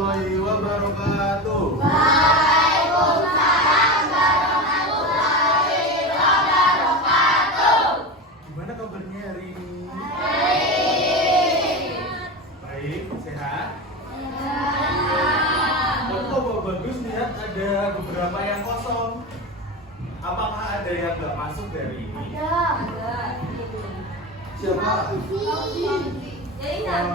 warahmatullahi wabarakatuh. Waalaikumsalam warahmatullahi wabarakatuh. Gimana kabarnya hari ini? Baik. Baik, sehat? Ya. Kok bagus lihat ada beberapa yang kosong. Apakah ada yang nggak masuk dari ini? Ada. Siapa? Ya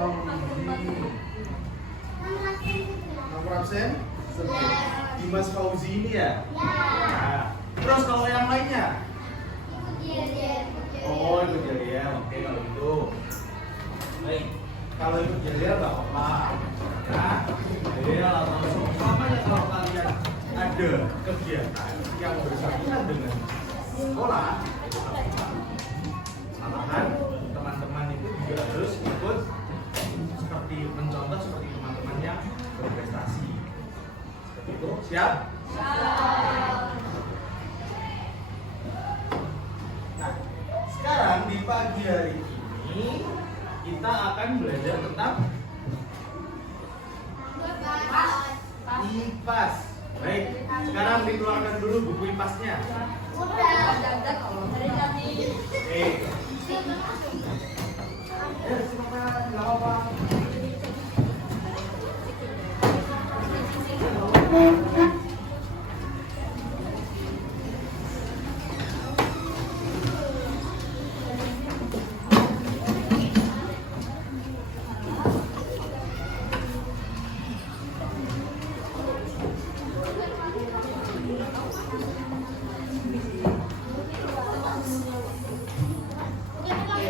Nomor absen? Dimas Fauzi ini ya? Ya. Nah, terus kalau yang lainnya? Oh, ikut jariah. Oke, kalau gitu. Baik. Kalau ikut jariah nggak apa-apa. Nah, jariah langsung umpamanya kalau kalian ada kegiatan yang bersangkutan dengan sekolah, itu nggak apa-apa. Malahan teman-teman itu juga harus ikut seperti mencontoh seperti teman-teman yang berprestasi. Seperti itu, siap? Nah, sekarang di pagi hari ini kita akan belajar tentang IPAS. Baik, sekarang dikeluarkan dulu buku IPAS-nya. Silakan, nggak apa-apa.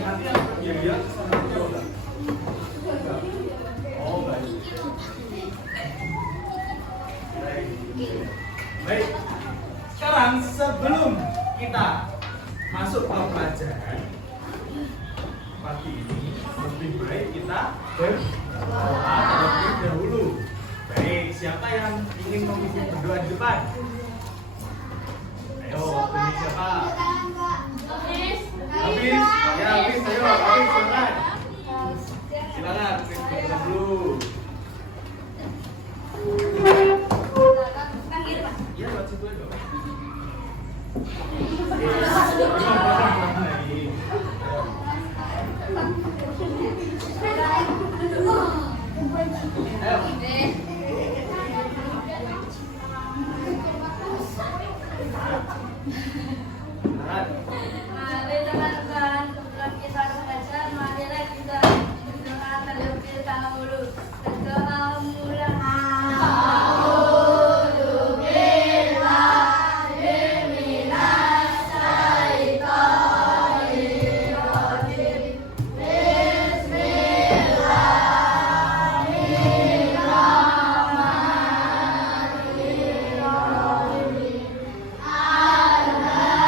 Nanti yang biaya sama juga. Oh, baik. Baik. Sekarang sebelum kita masuk ke pelajaran pagi ini, lebih baik kita berdoa terlebih dahulu. Baik, siapa yang ingin memimpin berdoa di depan? Ayo, waktunya siapa? Habis, ya habis, ayo, habis, silakan. Silakan, berdoa dulu. Iya, buat situ aja. Mari teman-teman, sebelum kita belajar, marilah kita berdoa terlebih dahulu. Berdoa mula. Bismillahirrahmanirrahim.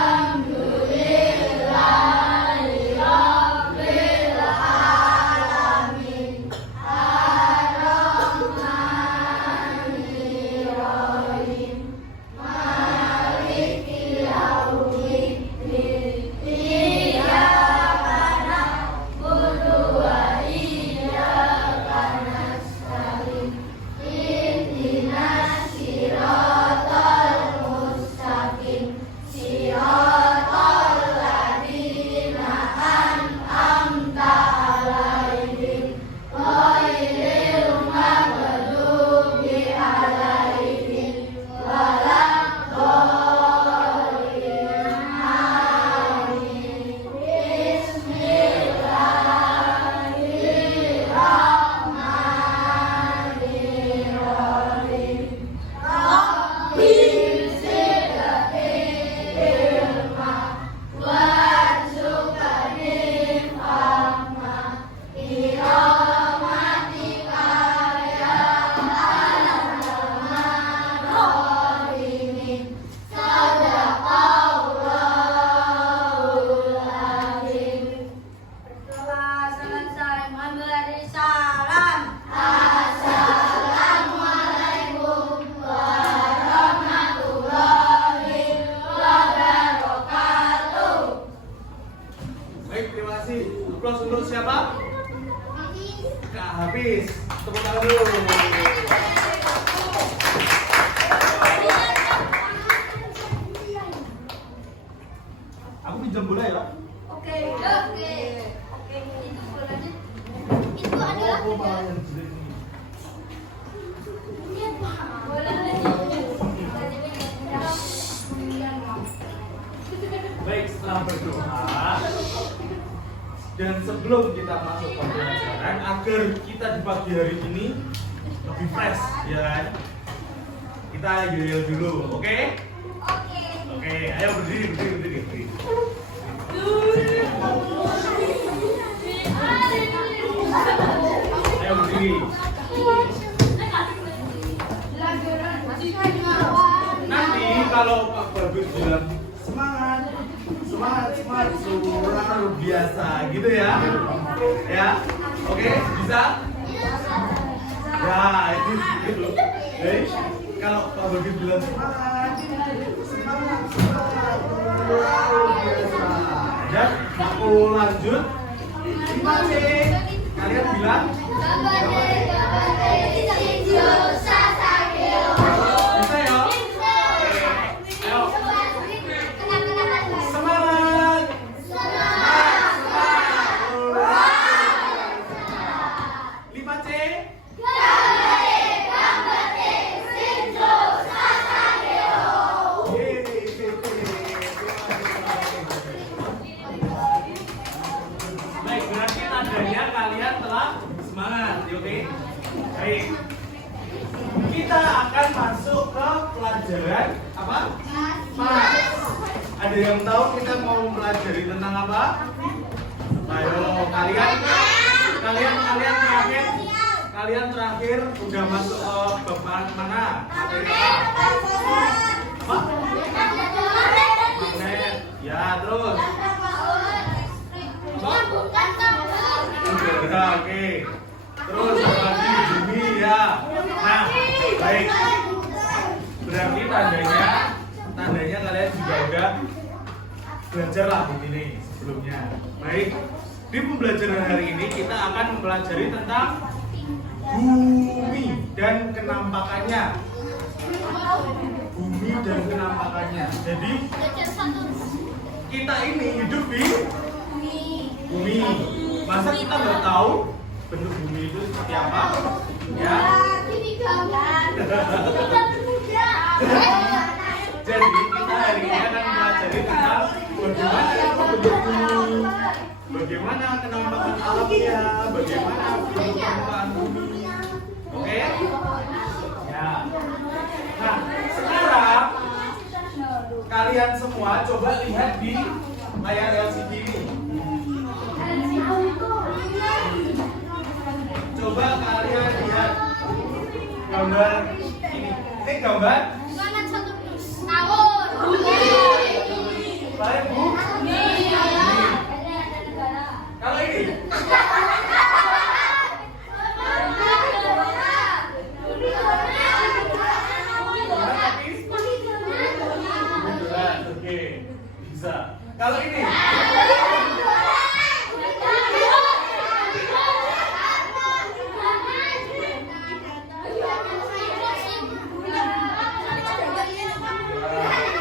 sebelum kita masuk ke pelajaran agar kita di pagi hari ini lebih fresh, ya kan? Kita yel dulu, oke? Oke, ayo berdiri. Ayo berdiri. Nanti kalau Pak Bagus bilang semangat, luar biasa, gitu ya? Ya, oke, bisa? Ya, itu gitu. Jadi kalau Pak Bagus bilang semangat, luar biasa. Dan aku lanjut. 5C. Kalian bilang? Bisa ya? Ayo. Semangat. 5C. Baik, berarti tandanya kalian telah semangat, oke? Baik. Kita akan masuk ke pelajaran apa? Math. Ada yang tahu kita mau mempelajari tentang apa? Ayo, kalian terakhir udah masuk ke bab mana? Materi apa? Apa? Magnet. Ya, terus. Udara, oke. Terus apa lagi? Bumi, ya. Nah, baik. Berarti tandanya kalian juga udah belajar lah ini sebelumnya. Baik. Di pembelajaran hari ini kita akan mempelajari tentang bumi dan kenampakannya. Bumi dan kenampakannya. Jadi kita ini hidup di bumi. Masa kita nggak tahu bentuk bumi itu seperti apa? Ya. Jadi kita hari ini akan mempelajari tentang bagaimana kenampakan alamnya, bagaimana permukaan bumi. Oke? Ya. Nah, sekarang kalian semua coba lihat di layar LCD ini. Coba kalian lihat gambar ini. Ini gambar baik, Bu. Kalau ini oke, bisa. Kalau ini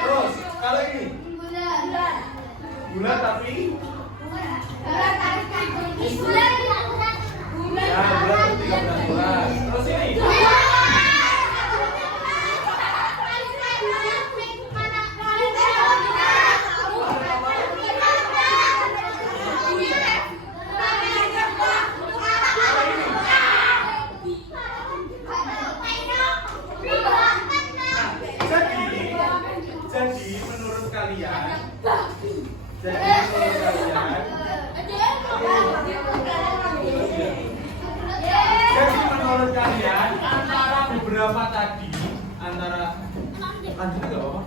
terus, kalau ini bulat tapi ya, bulat tapi 13 bulan. Terus ini jadi menurut kalian antara beberapa tadi, lanjut nggak apa?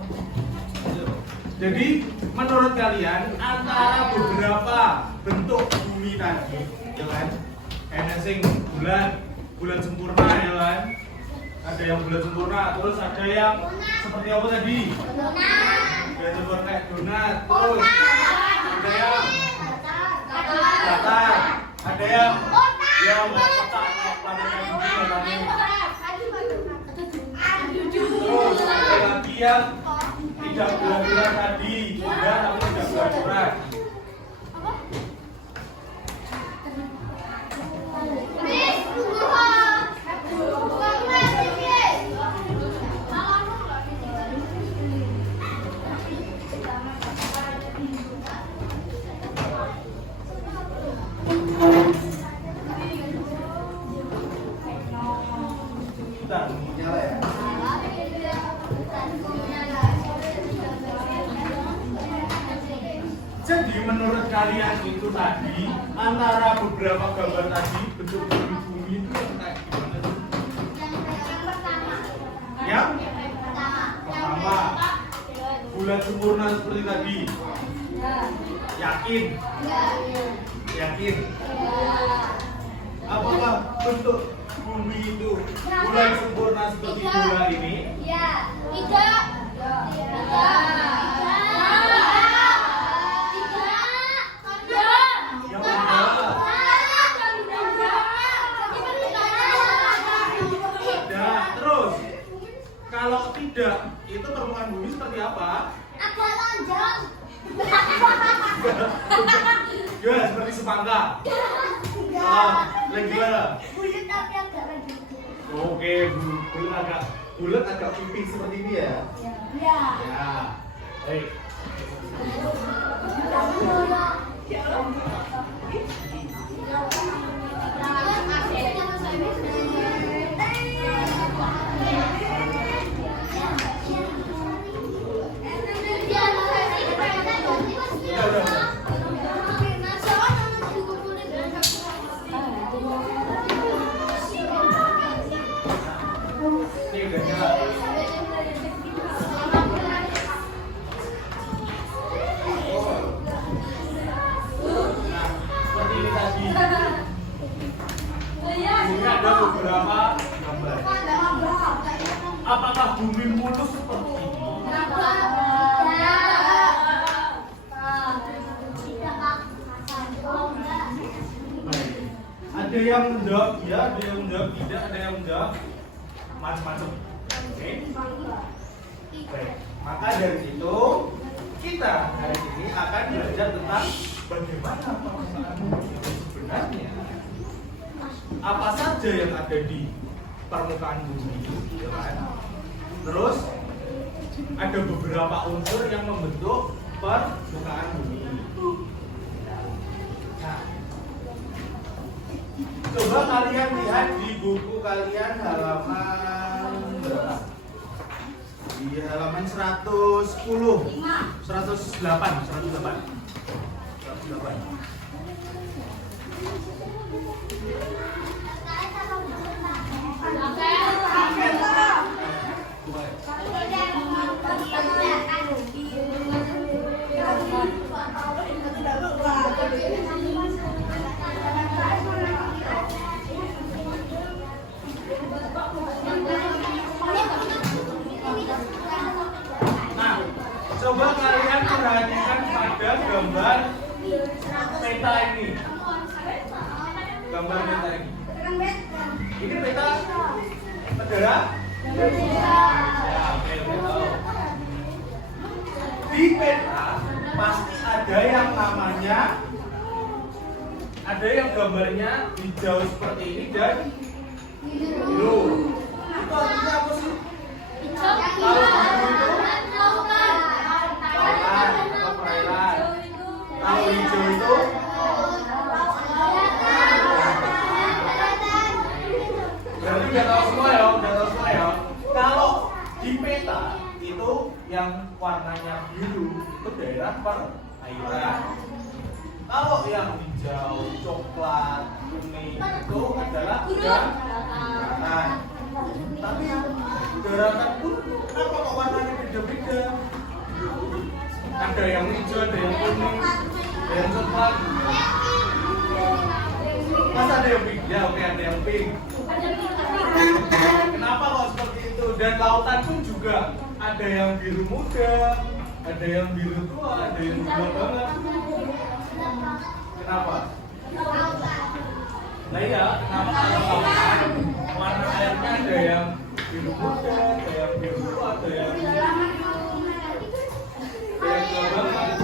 Jadi menurut kalian antara beberapa bentuk bumi tadi, ya kan? Sing bulan sempurna, ya kan? Ada yang bulan sempurna, terus ada yang seperti apa tadi? Bulan sempurna kayak donat, terus ada yang datar, ada yang kotak kayak planet bumi, terus ada lagi yang tidak bulan-bulan tadi, juga tapi tidak bulan-bulan. Bentar, nyala ya. Jadi menurut kalian itu tadi antara beberapa gambar tadi bentuk bumi itu yang kayak gimana sih? Yang pertama bulat sempurna seperti tadi. Yakin? Yakin? Apakah bentuk bumi itu bulat sempurna seperti bola ini? Tidak. Yang enggak. Tidak. Terus kalau tidak, itu permukaan bumi seperti apa? Agak lonjong. Ya, seperti semangka. Oh, lagi mana? Bulat tapi agak lonjong. Oke, bulat agak pipih seperti ini ya. Ya. Ya. Baik. Ini udah nyala. Nah, seperti ini tadi. Ini ada beberapa gambar. Apakah bumi mulus seperti ini? Baik. Ada yang menjawab ya, ada yang menjawab tidak, ada yang menjawab macam-macam. Oke. Baik. Maka dari situ kita hari ini akan belajar tentang bagaimana permukaan bumi itu sebenarnya. Apa saja yang ada di permukaan bumi itu, ya kan? Terus ada beberapa unsur yang membentuk permukaan bumi ini. Nah, coba kalian lihat di buku kalian halaman berapa? Di halaman 110, 108. Nah, coba kalian perhatikan pada gambar peta ini. Gambar peta ini. Ini peta negara? Ya, oke, tahu. Di peta pasti ada yang namanya, ada yang gambarnya hijau seperti ini dan biru. Itu artinya apa sih? Kalau biru itu lautan atau perairan. Kalau hijau itu berarti udah tahu semua ya, Kalau di peta itu yang warnanya biru itu daerah perairan. Kalau yang hijau, coklat, kuning itu adalah daratan. Tapi daratan pun kenapa kok warnanya beda-beda? Ada yang hijau, ada yang kuning, ada yang coklat. Masa ada yang pink? Ya oke, ada yang pink. Kenapa kok seperti itu? Dan lautan pun juga ada yang biru muda, ada yang biru tua, ada yang biru banget. Kenapa? Nah iya, kenapa kalau lautan warna airnya ada yang biru muda, ada yang biru tua, ada yang tua banget.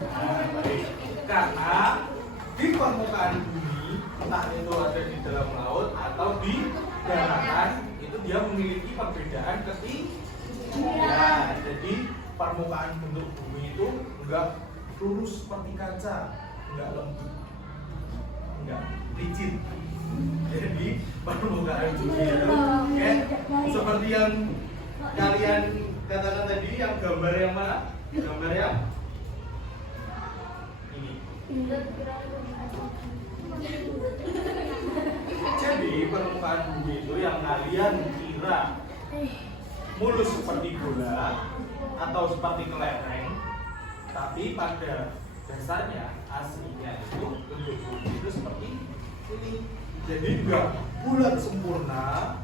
Nah, baik. Karena di permukaan bumi, entah itu ada di dalam laut atau di daratan, itu dia memiliki perbedaan ketinggian. Jadi permukaan bentuk bumi itu enggak lurus seperti kaca, enggak lembut, enggak licin. Jadi permukaan bumi itu seperti yang kalian katakan tadi, yang gambar yang mana? Gambar yang ini. Jadi permukaan bumi itu yang kalian kira mulus seperti bola atau seperti kelereng, tapi pada dasarnya aslinya itu bentuk bumi itu seperti ini. Jadi enggak bulat sempurna,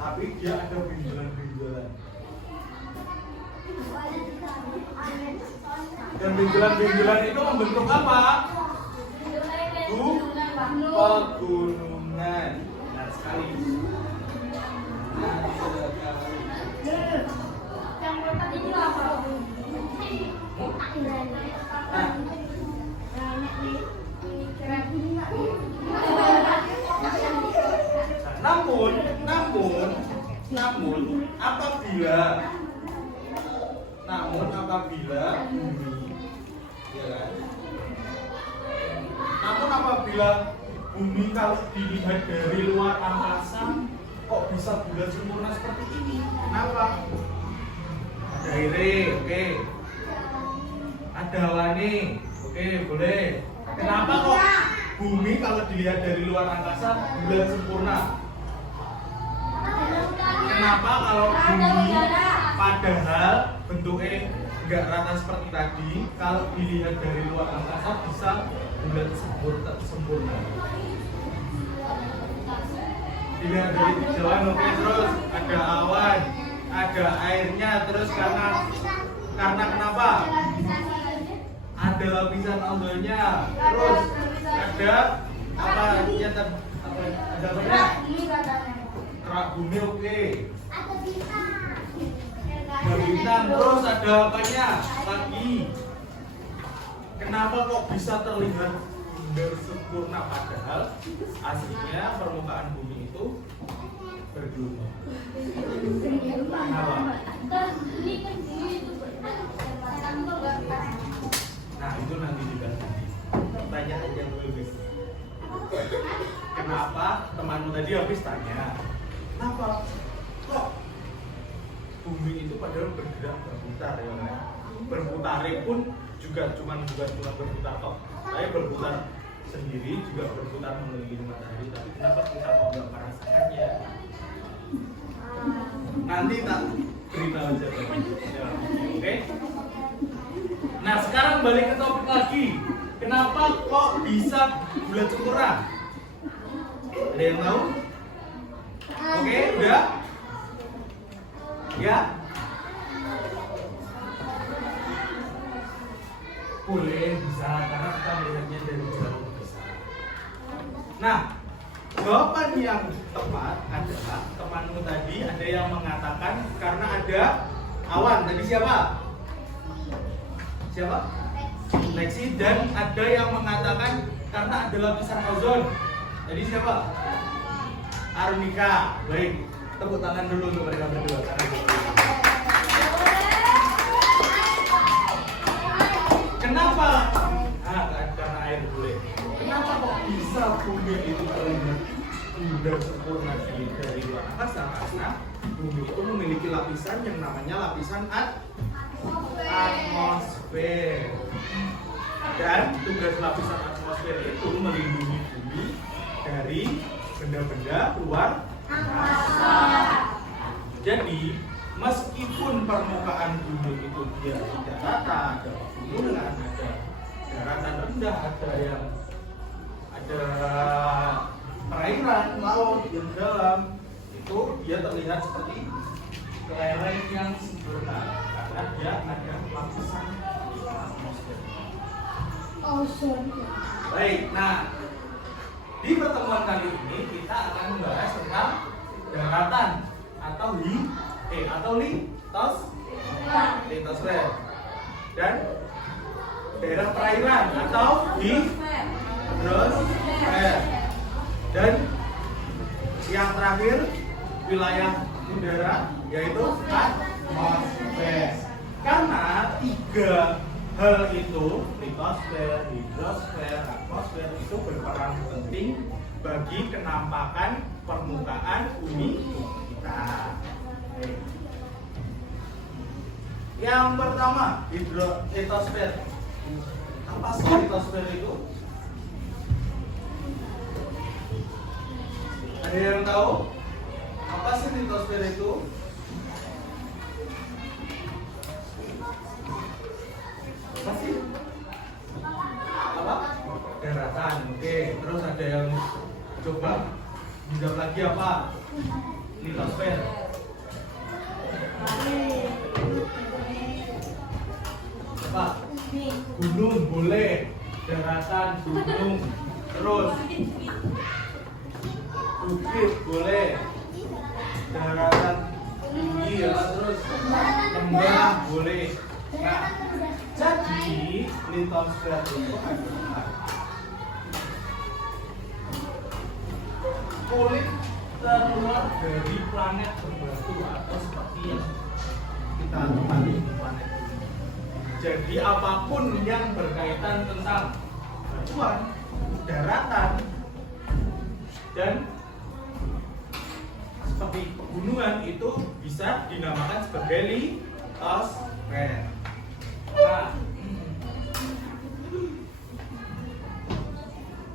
tapi dia ada benjolan-benjolan. Dan benjolan-benjolan itu membentuk apa? Pegunungan. Benar sekali. Yang kotak ini apa? Namun apabila bumi, ya kan? Namun apabila bumi kalau dilihat dari luar angkasa kok bisa bulat sempurna seperti ini? Kenapa? Ada air, oke. Ada awane, oke, boleh. Kenapa kok bumi kalau dilihat dari luar angkasa bulat sempurna? Kenapa kalau bumi padahal bentuknya nggak rata seperti tadi, kalau dilihat dari luar angkasa bisa bulat sempurna? Dilihat dari kejauhan, oke, terus ada awan, ada airnya, terus karena kenapa? Ada lapisan ozonnya, terus ada apa? Ada apa? Kerak bumi, oke. Ada bintang, terus ada apanya lagi? Kenapa kok bisa terlihat bundar sempurna padahal aslinya permukaan bumi itu bergelombang? Kenapa? Nah, itu nanti dibahas. Pertanyaan yang lebih. Kenapa temanmu tadi habis tanya? Kenapa kok bumi itu padahal bergerak berputar, ya kan? Berputar pun bukan cuma berputar toh, tapi berputar sendiri juga berputar mengelilingi matahari. Tapi kenapa kita kok nggak merasakannya? Nanti tak beritahu aja, oke? Nah, sekarang balik ke topik lagi. Kenapa kok bisa bulat sempurna? Ada yang tahu? Oke, udah? Ya? Boleh, bisa, karena kita melihatnya dari jauh besar. Nah, jawaban yang tepat adalah temanmu tadi ada yang mengatakan karena ada awan. Tadi siapa? Siapa? Lexi. Dan ada yang mengatakan karena ada lapisan ozon. Jadi siapa? Arnika. Baik, tepuk tangan dulu untuk mereka berdua. Kenapa? Karena air boleh. Kenapa kok bisa bumi itu terlihat bundar sempurna dari luar angkasa? Karena bumi itu memiliki lapisan yang namanya lapisan atmosfer. Dan tugas lapisan atmosfer itu melindungi bumi dari benda-benda luar angkasa. Jadi, meskipun permukaan bumi itu dia tidak rata, ada pegunungan, ada daratan rendah, ada perairan laut yang dalam, itu dia terlihat seperti kelereng yang sempurna karena dia ada lapisan atmosfer. Baik, nah di pertemuan kali ini kita akan membahas tentang daratan atau litosfer dan daerah perairan atau hidrosfer, dan yang terakhir wilayah udara yaitu atmosfer. Karena tiga hal itu, litosfer, hidrosfer, atmosfer itu berperan penting bagi kenampakan permukaan bumi kita. Yang pertama, litosfer. Apa sih litosfer itu? Ada yang tahu? Apa sih litosfer itu? Apa sih? Apa? Daratan. Oke, terus ada yang coba dijawab lagi apa? Litosfer. Apa? Gunung boleh, daratan, gunung, terus bukit boleh, daratan tinggi ya, terus lembah boleh. Nah, jadi litosfer itu adalah kulit terluar dari planet berbatu atau seperti yang kita temui di planet ini. Jadi apapun yang berkaitan tentang batuan, daratan, dan seperti pegunungan itu bisa dinamakan sebagai litosfer. Nah,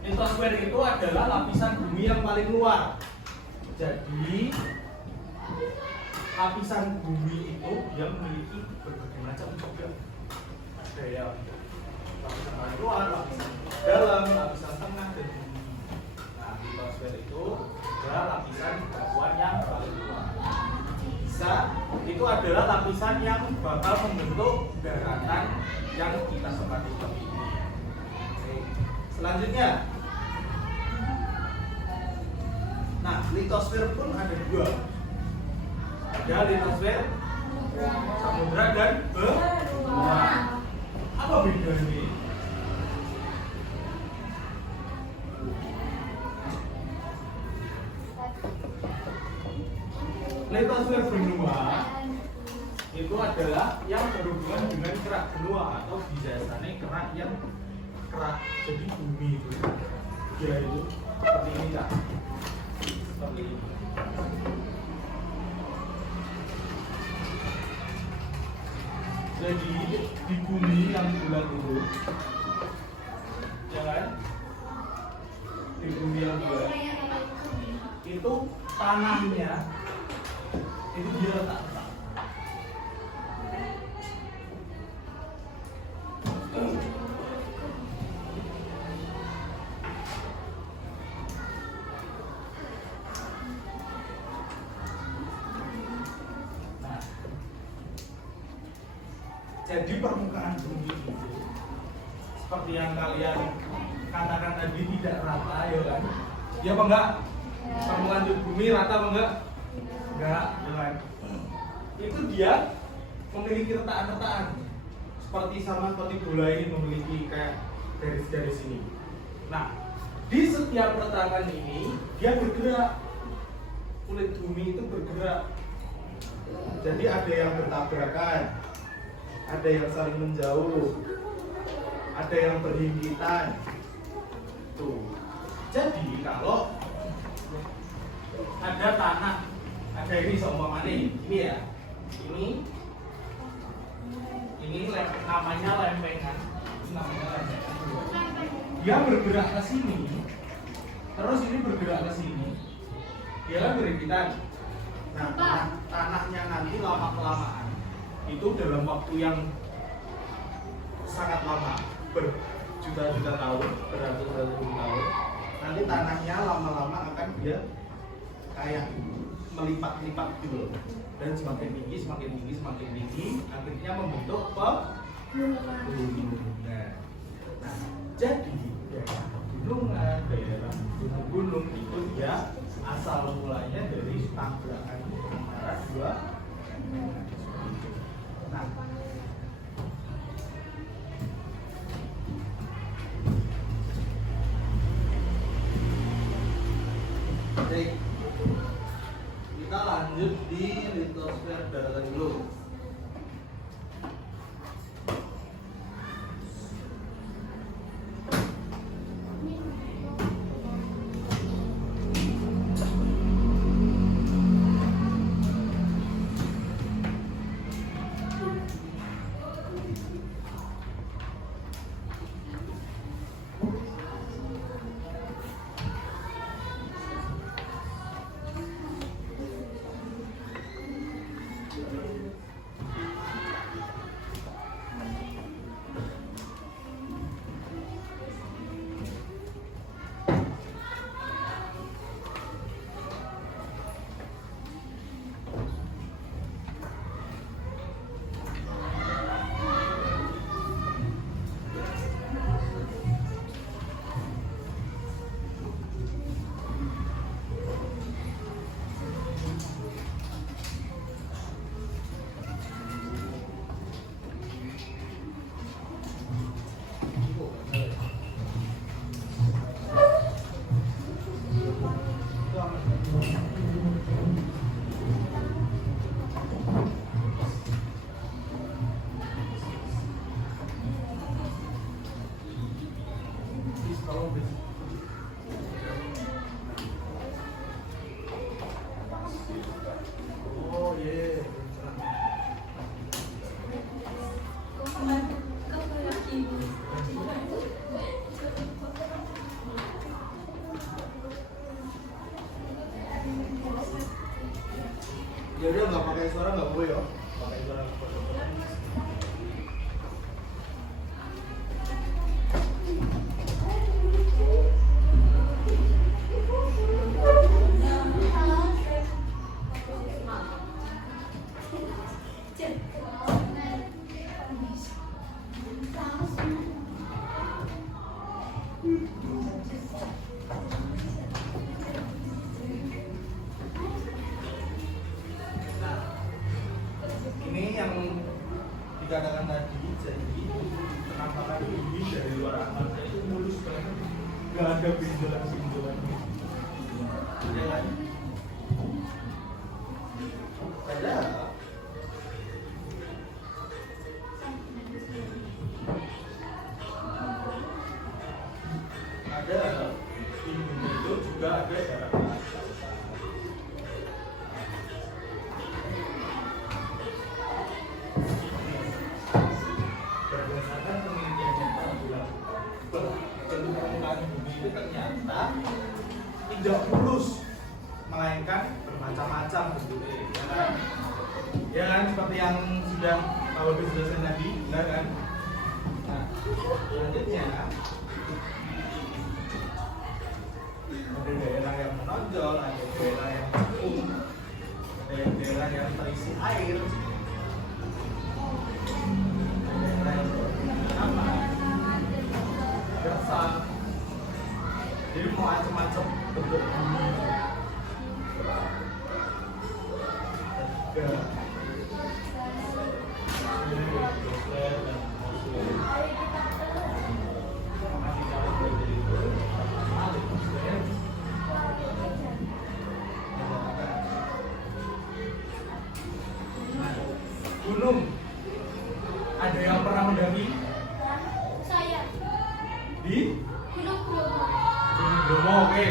litosfer itu adalah lapisan bumi yang paling luar. Jadi lapisan bumi itu yang memiliki berbagai macam juga. Ada yang lapisan paling luar, lapisan dalam, lapisan tengah, dan bumi. Nah, litosfer itu adalah lapisan batuan yang paling luar. Bisa, itu adalah lapisan yang bakal membentuk daratan yang kita sempat ini. Oke. Selanjutnya, nah, litosfer pun ada dua. Ada litosfer samudra dan benua. Apa bedanya? Litosfer benua itu adalah yang berhubungan dengan kerak benua atau biasanya kerak yang kerak jadi bumi itu. Ya itu seperti ini Kak. Seperti ini. Jadi di bumi yang bulat itu, ya kan? Di bumi yang bulat itu tanahnya itu dia letak. Jadi permukaan bumi itu seperti yang kalian katakan tadi tidak rata, ya kan? Ya apa enggak? Permukaan bumi rata apa enggak? Enggak, ya kan? Itu dia memiliki retakan-retakan seperti sama seperti bola ini memiliki kayak garis-garis ini. Nah, di setiap retakan ini dia bergerak. Kulit bumi itu bergerak. Jadi ada yang bertabrakan, ada yang saling menjauh, ada yang berhimpitan. Tuh. Jadi kalau ada tanah, ada ini seumpama ini ya, ini namanya lempengan, Dia bergerak ke sini, terus ini bergerak ke sini, dia kan berhimpitan. Nah, tanahnya nanti lama kelamaan itu dalam waktu yang sangat lama, berjuta-juta tahun, beratus-ratus tahun, nanti tanahnya lama-lama akan dia kayak melipat-lipat gitu loh, dan semakin tinggi, semakin tinggi, semakin tinggi, akhirnya membentuk pegunungan. Nah, jadi daerah pegunungan, daerah gunung itu dia asal mulanya dari tabrakan antara dua. Nah, baik, kita lanjut di litosfer daratan dulu. Ya udah nggak pakai suara nggak boleh ya. Pakai suara nggak boleh. Ini yang dikatakan tadi, jadi penampakan ini dari luar amalnya itu mulus banget, nggak ada benjolan-benjolan. Ya kan? Ada ini itu juga ada darah. Berdasarkan penelitian yang telah dilakukan, permukaan bumi itu ternyata tidak mulus, melainkan bermacam-macam bentuknya, ya kan? Ya kan, seperti yang sudah Pak Bapak jelaskan tadi, benar kan? Nah, selanjutnya ada daerah yang menonjol, ada daerah yang mengepung, ada daerah yang terisi air. Jadi macam-macam bentuk bumi. Gunung, ada yang pernah mendaki? Saya Di Gunung Bromo. Gunung Bromo, oke.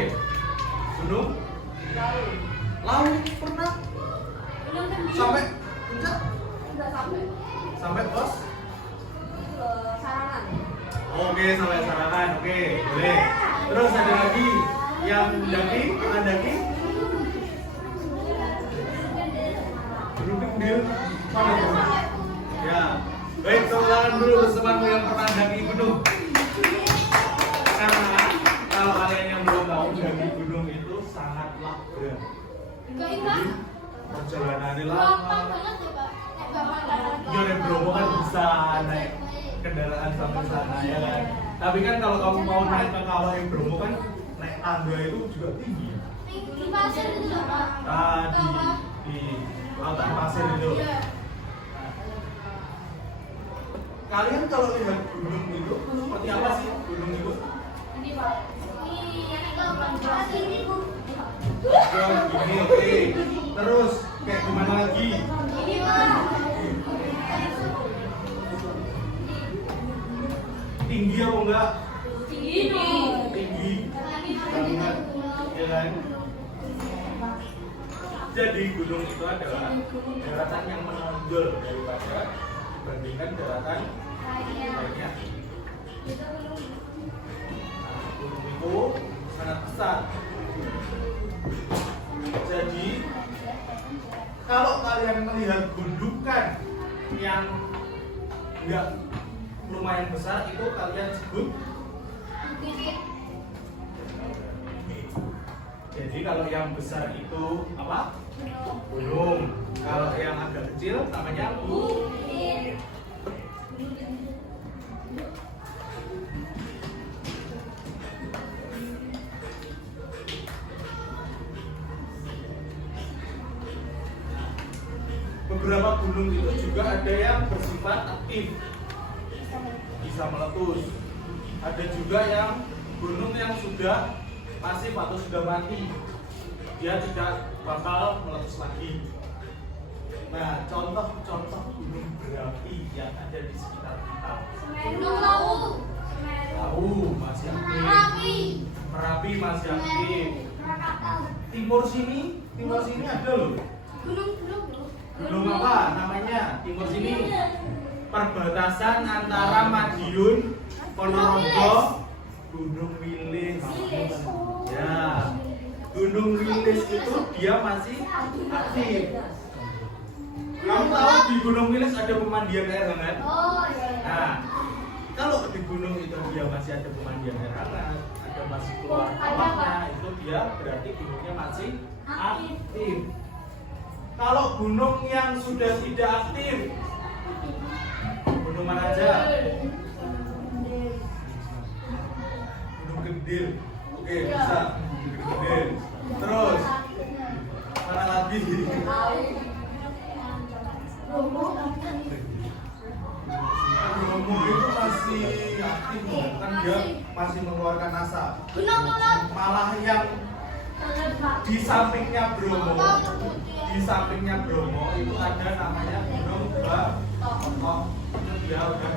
Gunung Lawu pernah Gunung Kendiri. sampai puncak, Udah sampai pos. ke Sarangan. Oke, sampai Sarangan, oke, boleh. Terus ada lagi yang mendaki, pernah daki? Gunung Kendil, mana tuh? Ya, baik, tepuk tangan dulu teman-teman yang pernah daki gunung. Karena kalau kalian yang belum tahu, daki gunung itu sangatlah berat. Enggak ingat. Perjalanannya Gampang lama. banget ya, Pak. Gampang. Iya, dari Bromo kan bisa naik kendaraan sampai sana, ya kan. Tapi kan kalau kamu mau naik ke kawah yang Bromo kan naik tangga itu juga tinggi. Di pasir itu loh, Pak. Ah, di lautan pasir itu. Iya. Kalian kalau lihat gunung itu seperti apa sih gunung itu? Ini, Pak. Ini yang gampang pasir itu. Oh, gini, oke. Terus kayak gimana lagi? Ini, Pak. Tinggi apa enggak? Ini. Tinggi banget, ya kan? Jadi gunung itu adalah daratan yang menonjol daripada dibandingkan daratan lainnya. Gunung itu sangat besar. Jadi kalau kalian melihat gundukan yang enggak lumayan besar itu kalian sebut. Jadi kalau yang besar itu apa? Gunung. Kalau yang agak kecil namanya bukit. Beberapa gunung itu juga ada yang bersifat aktif, bisa meletus. Ada juga yang gunung yang sudah pasif atau sudah mati, dia tidak bakal meletus lagi. Nah, contoh-contoh gunung berapi yang ada di sekitar kita. Gunung Lawu. Tahu masih aktif. Merapi. Merapi masih aktif. Krakatau. Timur sini ada loh. Gunung. Gunung apa namanya? Timur sini perbatasan antara Madiun, Ponorogo, Gunung Wilis. Ya, Gunung Wilis itu dia masih aktif. Kamu tahu di Gunung Wilis ada pemandian air hangat? Oh iya. Nah, kalau di gunung itu dia masih ada pemandian air hangat, ada masih keluar awaknya, itu dia berarti gunungnya masih aktif. Kalau gunung yang sudah tidak aktif, gunung mana aja? Gunung Kendil. Oke, bisa. Gunung Kendil. Terus mana lagi? Bromo itu masih aktif, kan dia masih mengeluarkan asap. Malah yang di sampingnya Bromo itu ada namanya Gunung Batok. Itu dia udah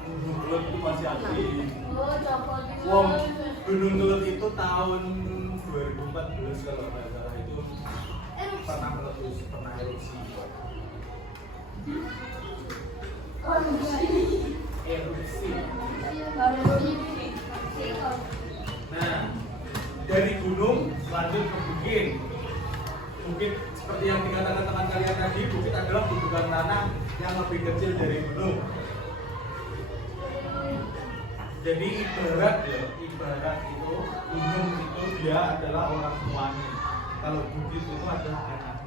Gunung Kelut itu masih aktif. Wong Gunung Kelut itu tahun 2014 kalau nggak salah itu pernah meletus, pernah erupsi. Erupsi. Nah, dari gunung lanjut ke bukit. Bukit seperti yang dikatakan teman kalian tadi, bukit adalah gundukan tanah yang lebih kecil dari gunung. Jadi ibarat itu gunung itu dia adalah orang tuanya. Kalau bukit itu adalah anaknya.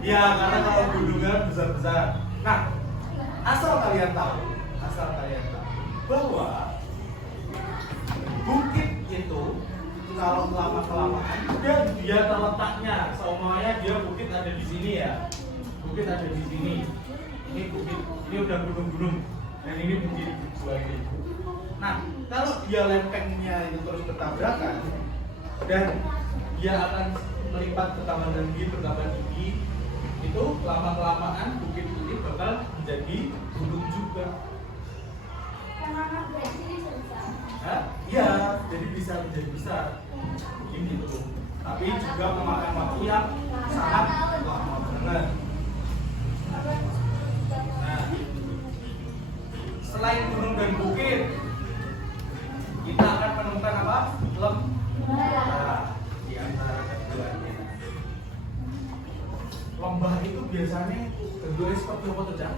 Ya, karena kalau gunungnya besar-besar. Nah, asal kalian tahu bahwa bukit itu kalau lama-kelamaan dan dia terletaknya, semuanya dia bukit ada di sini ya. Bukit ada di sini. Ini bukit, ini udah gunung-gunung dan ini bukit dua ini. Nah, kalau dia lempengnya itu terus bertabrakan dan dia akan melipat bertambah tinggi, itu lama-kelamaan bukit ini bakal menjadi gunung juga. Hah? Iya, jadi bisa menjadi besar. Begini tuh. Tapi juga memakan waktu yang sangat lama banget. Nah, selain gunung dan bukit, kita akan menemukan apa? Lembah di antara keduanya. Lembah itu biasanya bentuknya seperti apa tuh, Cak?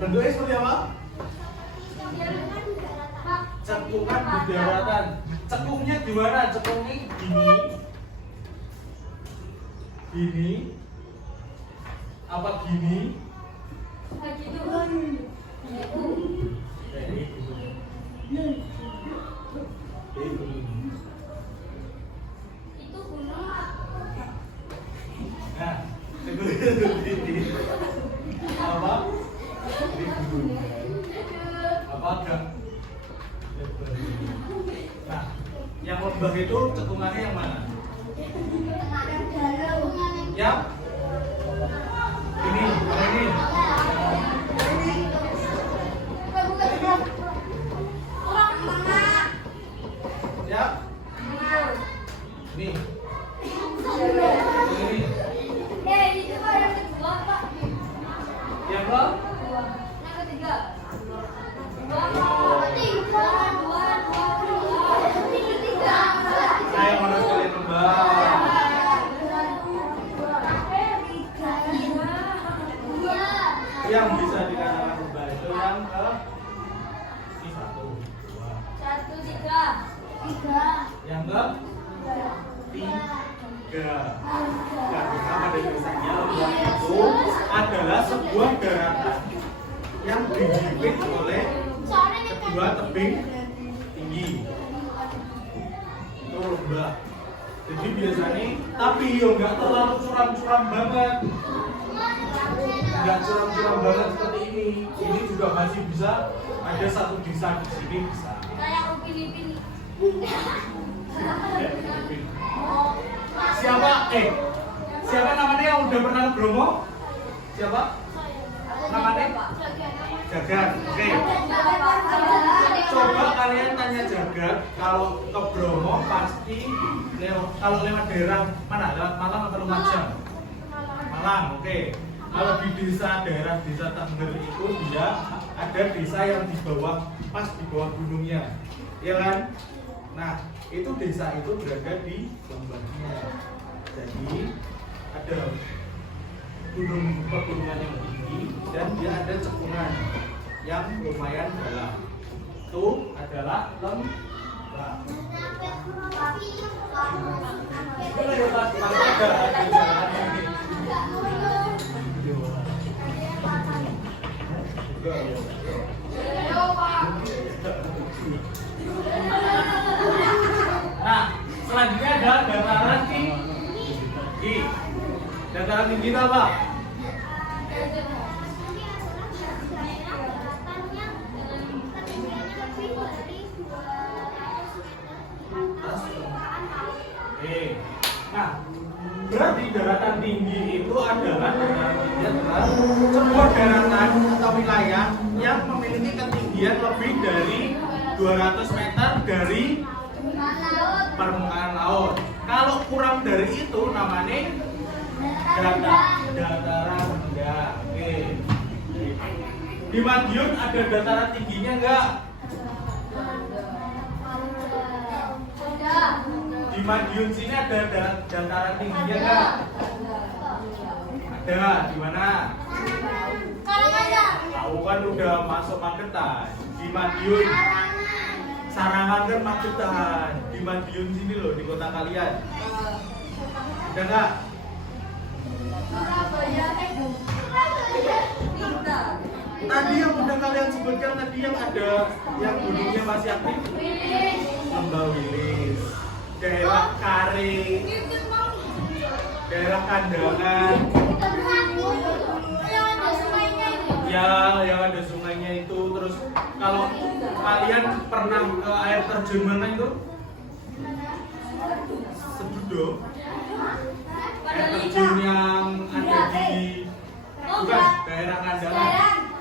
Bentuknya seperti apa? Cekungan di daratan. Cekungnya gimana? Cekungnya gini, apa gini? Itu gunung Nah, apa? Ini gunung. Apa agak? Nah, yang lembah itu cekungannya yang mana? Ya? Ini, apa ini? Ya? Ini. Ini. itu yang kedua, Pak. Yang berapa? Yang ketiga. Nah, yang mana sekalian lembah? Yang bisa dikatakan lembah itu yang ke ini 1, 2. 1, 3. Yang ke 3. Karena pada dasarnya lembah itu adalah sebuah daratan yang dihimpit oleh kedua tebing tinggi. Itu lembah. Jadi biasanya, tapi yo nggak terlalu curam-curam banget. Nggak curam-curam banget seperti ini. Ini juga masih bisa ada satu desa di sini bisa. Kayak Upin Ipin. Siapa? Siapa namanya yang udah pernah ke Bromo? Siapa? Namanya? Jagat. Oke. Coba kalian tanya Jagat, kalau ke Bromo pasti kalau lewat daerah mana? Lewat Malang atau Lumajang? Malang, oke. Kalau di daerah desa Tengger itu dia ada desa yang di bawah, pas di bawah gunungnya, ya kan? Nah, itu desa itu berada di lembahnya. Jadi ada pegunungan yang tinggi dan dia ada cekungan yang lumayan dalam. Itu adalah lembah. Boleh ya Pak, ada jalan ini. Nah, selanjutnya adalah dataran tinggi. Dataran tinggi itu apa? Nah, berarti daratan tinggi itu adalah sebuah daratan atau wilayah yang memiliki ketinggian lebih dari 200 meter dari permukaan laut. Kalau kurang dari itu namanya dataran rendah. Oke. Di Madiun ada dataran tingginya enggak? Di Madiun sini ada dataran tingginya enggak? Ada. Di mana? Tahu kan udah masuk Magetan. Di Madiun. Sarangan kan Magetan. Di Madiun sini loh, di kota kalian. Ada enggak? Tadi yang udah kalian sebutkan tadi yang ada yang gunungnya masih aktif. Lembah Wilis, daerah Kare, daerah Kandangan. Ya, yang ada sungainya itu. Terus kalau kalian pernah ke air terjun mana itu? Sebudo. Air terjun yang ada di bukan daerah Kandangan.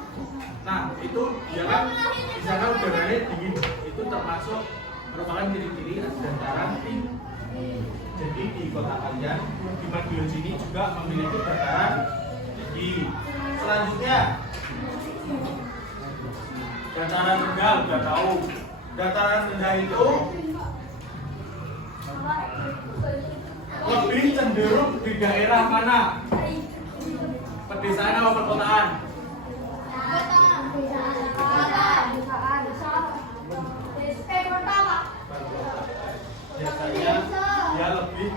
Nah, itu dia kan di sana udaranya dingin. Itu termasuk merupakan ciri-ciri dataran tinggi. Jadi di kota kalian di Madiun sini juga memiliki dataran tinggi. Selanjutnya dataran rendah udah tahu. Dataran rendah itu lebih cenderung di daerah mana? Pedesaan atau perkotaan? Biasanya dia lebih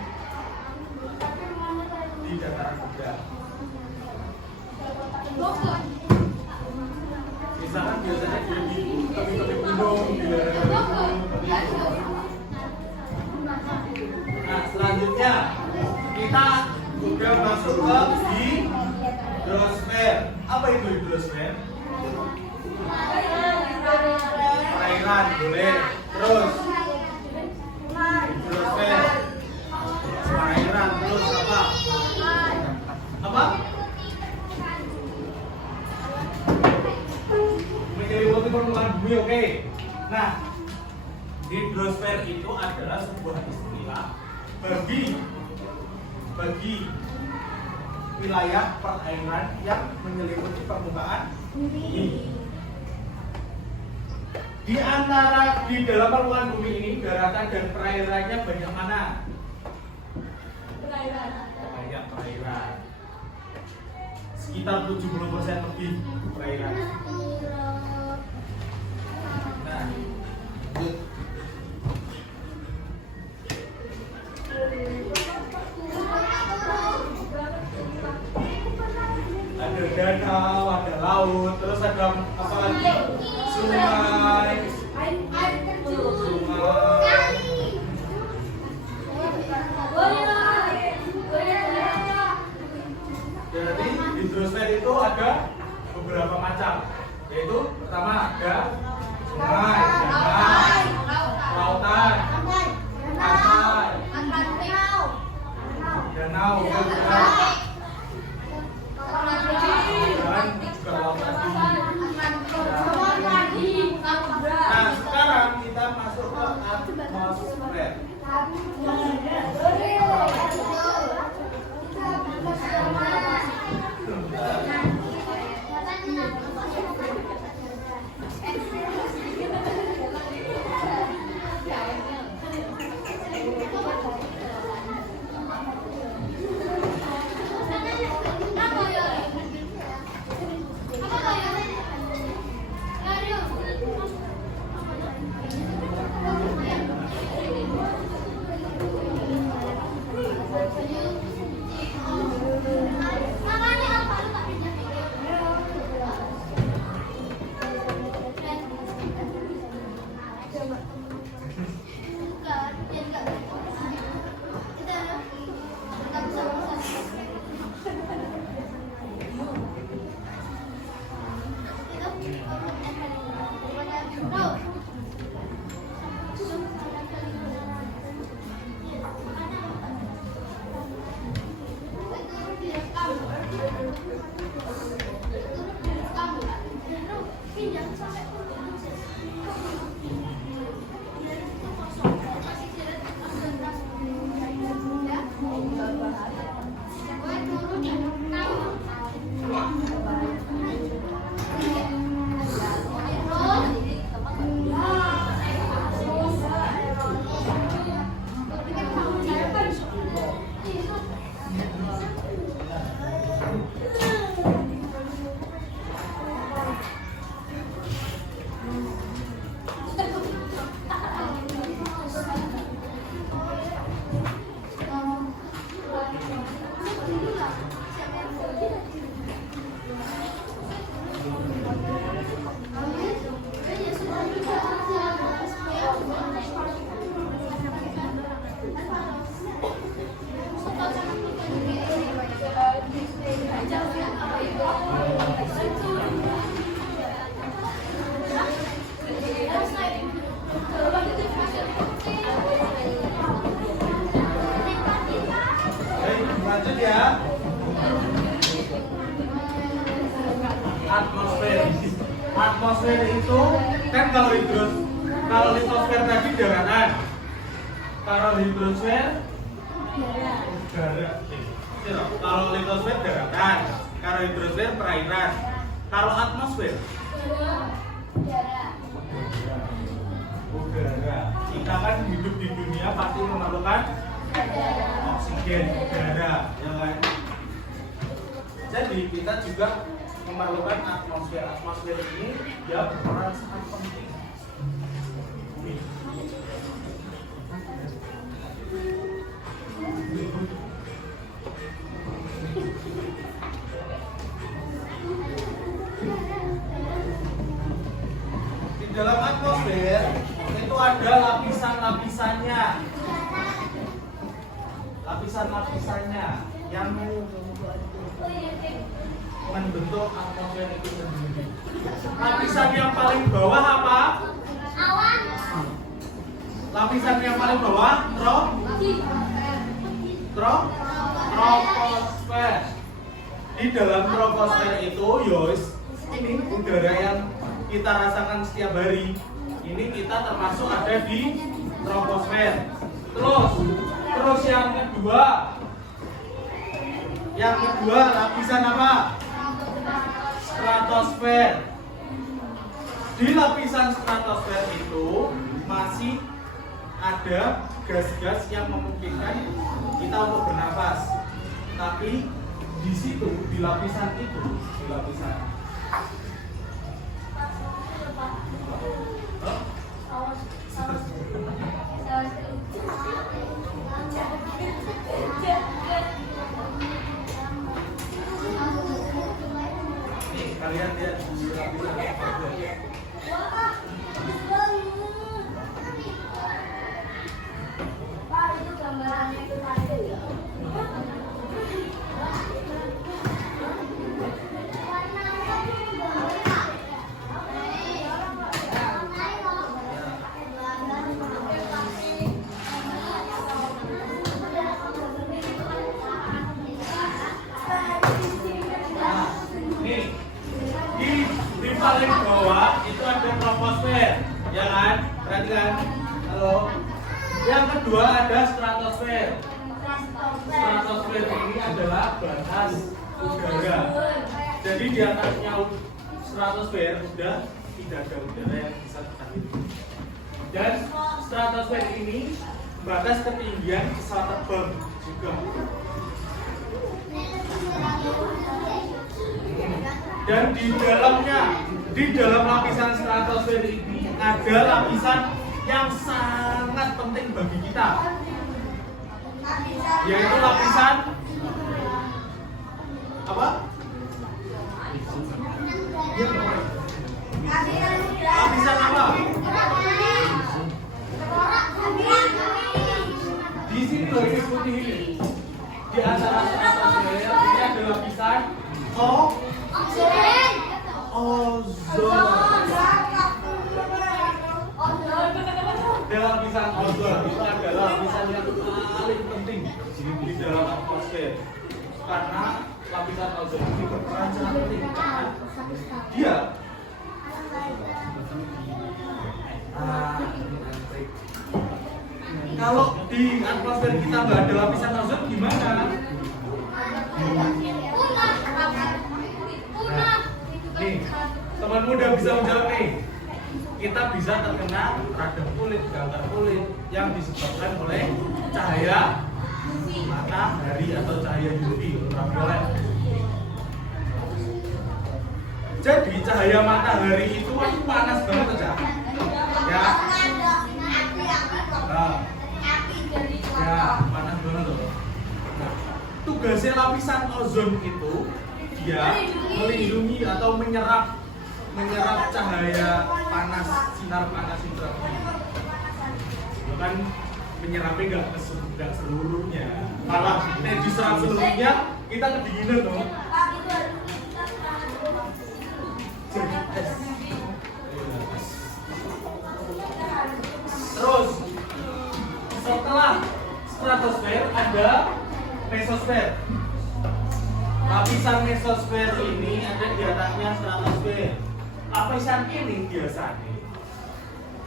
di dataran rendah. Misalkan biasanya dia di tepi-tepi gunung, di daerah gunung. Nah, selanjutnya kita udah masuk ke hidrosfer. Apa itu hidrosfer? Perairan, boleh. Terus hidrosfer, perairan, terus apa? Apa? Menyelimuti permukaan bumi, oke. Nah, hidrosfer itu adalah sebuah istilah bagi wilayah perairan yang menyelimuti permukaan bumi. Di dalam permukaan bumi ini daratan dan perairannya banyak mana? Banyak perairan. Sekitar 70% lebih perairan. Nah, ada danau, ada laut, terus ada apa lagi? Sungai. Jadi hidrosfer itu ada beberapa macam, yaitu pertama ada sungai, lautan, pantai, danau, Nah, sekarang kita masuk ke atmosfer. Atmosfer Lanjut ya. Atmosfer itu kan kalau litosfer tadi daratan, kalau hidrosfer udara. Kalau litosfer daratan, kalau hidrosfer perairan, kalau atmosfer udara. Kita kan hidup di dunia pasti memerlukan oksigen, udara, ya kan? Jadi kita juga memerlukan atmosfer. Atmosfer ini dia berperan sangat penting. Di dalam atmosfer itu ada lapisan-lapisannya. Lapisan-lapisannya yang membentuk atmosfer itu sendiri. Lapisan yang paling bawah apa? Awan. Lapisan yang paling bawah troposfer. Di dalam troposfer itu ini udara yang kita rasakan setiap hari. Ini kita termasuk ada di troposfer. Terus yang kedua lapisan apa? Stratosfer. Di lapisan stratosfer itu masih ada gas-gas yang memungkinkan kita untuk bernapas. Tapi di situ, di lapisan nih, kalian lihat di lapisan Pak, itu gambarannya itu tadi. Di paling bawah itu ada troposfer, ya kan? Perhatikan. Halo. Yang kedua ada stratosfer. Stratosfer ini adalah batas udara. Jadi di atasnya stratosfer sudah tidak ada udara yang bisa kita hidup. Dan stratosfer ini batas ketinggian pesawat terbang juga. Dan di dalam lapisan stratosfer ini ada lapisan yang sangat penting bagi kita, yaitu lapisan apa? Lapisan apa? Di sini loh, ini putih ini. Di antara stratosfer ini ada lapisan ozon. Dan lapisan ozon itu adalah lapisan yang paling penting di dalam atmosfer, karena lapisan ozon ini berperan sangat penting karena dia kalau di atmosfer kita nggak ada lapisan ozon gimana? Nih, temanmu udah bisa menjawab nih. Kita bisa terkena radang kulit, kanker kulit yang disebabkan oleh cahaya matahari atau cahaya UV ultraviolet. Jadi cahaya matahari itu kan panas banget aja. Ya. Ya, panas banget loh. Nah, tugasnya lapisan ozon itu dia melindungi atau menyerap cahaya panas, sinar panas itu. Bukan menyerapnya nggak seluruhnya. Malah diserap seluruhnya kita kedinginan dong. Terus setelah stratosfer ada mesosfer. Lapisan mesosfer ini ada di atasnya stratosfer. Lapisan ini biasanya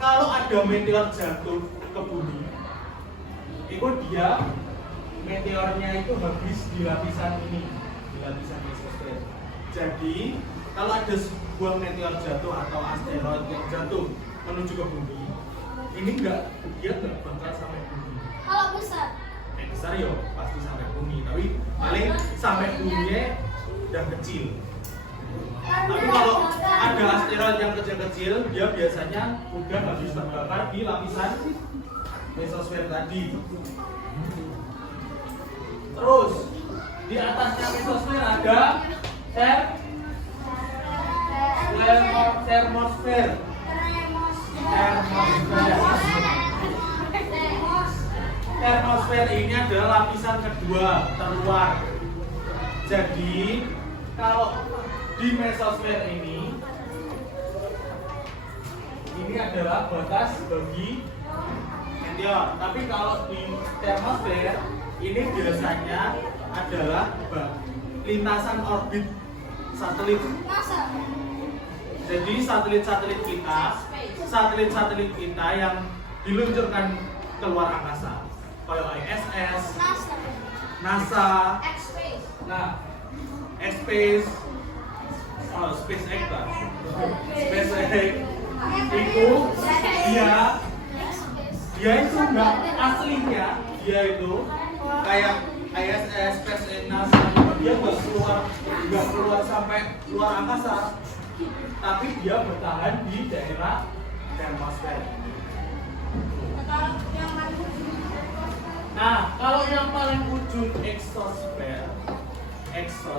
kalau ada meteor jatuh ke bumi, itu dia meteornya itu habis di lapisan ini, di lapisan mesosfer. Jadi kalau ada sebuah meteor jatuh atau asteroid yang jatuh menuju ke bumi, ini dia nggak bakal sampai bumi. Kalau besar? Besar yo pasti sampai bumi, tapi paling sampai buminya udah kecil. Tapi kalau ada asteroid yang kecil-kecil, dia biasanya udah habis terbakar di lapisan mesosfer tadi. Terus di atasnya mesosfer ada termosfer. Termosfer ini adalah lapisan kedua terluar. Jadi kalau di mesosfer ini adalah batas bagi meteor. Tapi kalau di termosfer ini biasanya adalah lintasan orbit satelit. Jadi satelit-satelit kita yang diluncurkan keluar angkasa, kayak ISS, NASA, nah, SpaceX lah. SpaceX itu dia itu enggak aslinya, dia itu kayak ISS, SpaceX, NASA, dia nggak keluar sampai luar angkasa, tapi dia bertahan di daerah termosfer. Nah, kalau yang paling ujung exosfer itu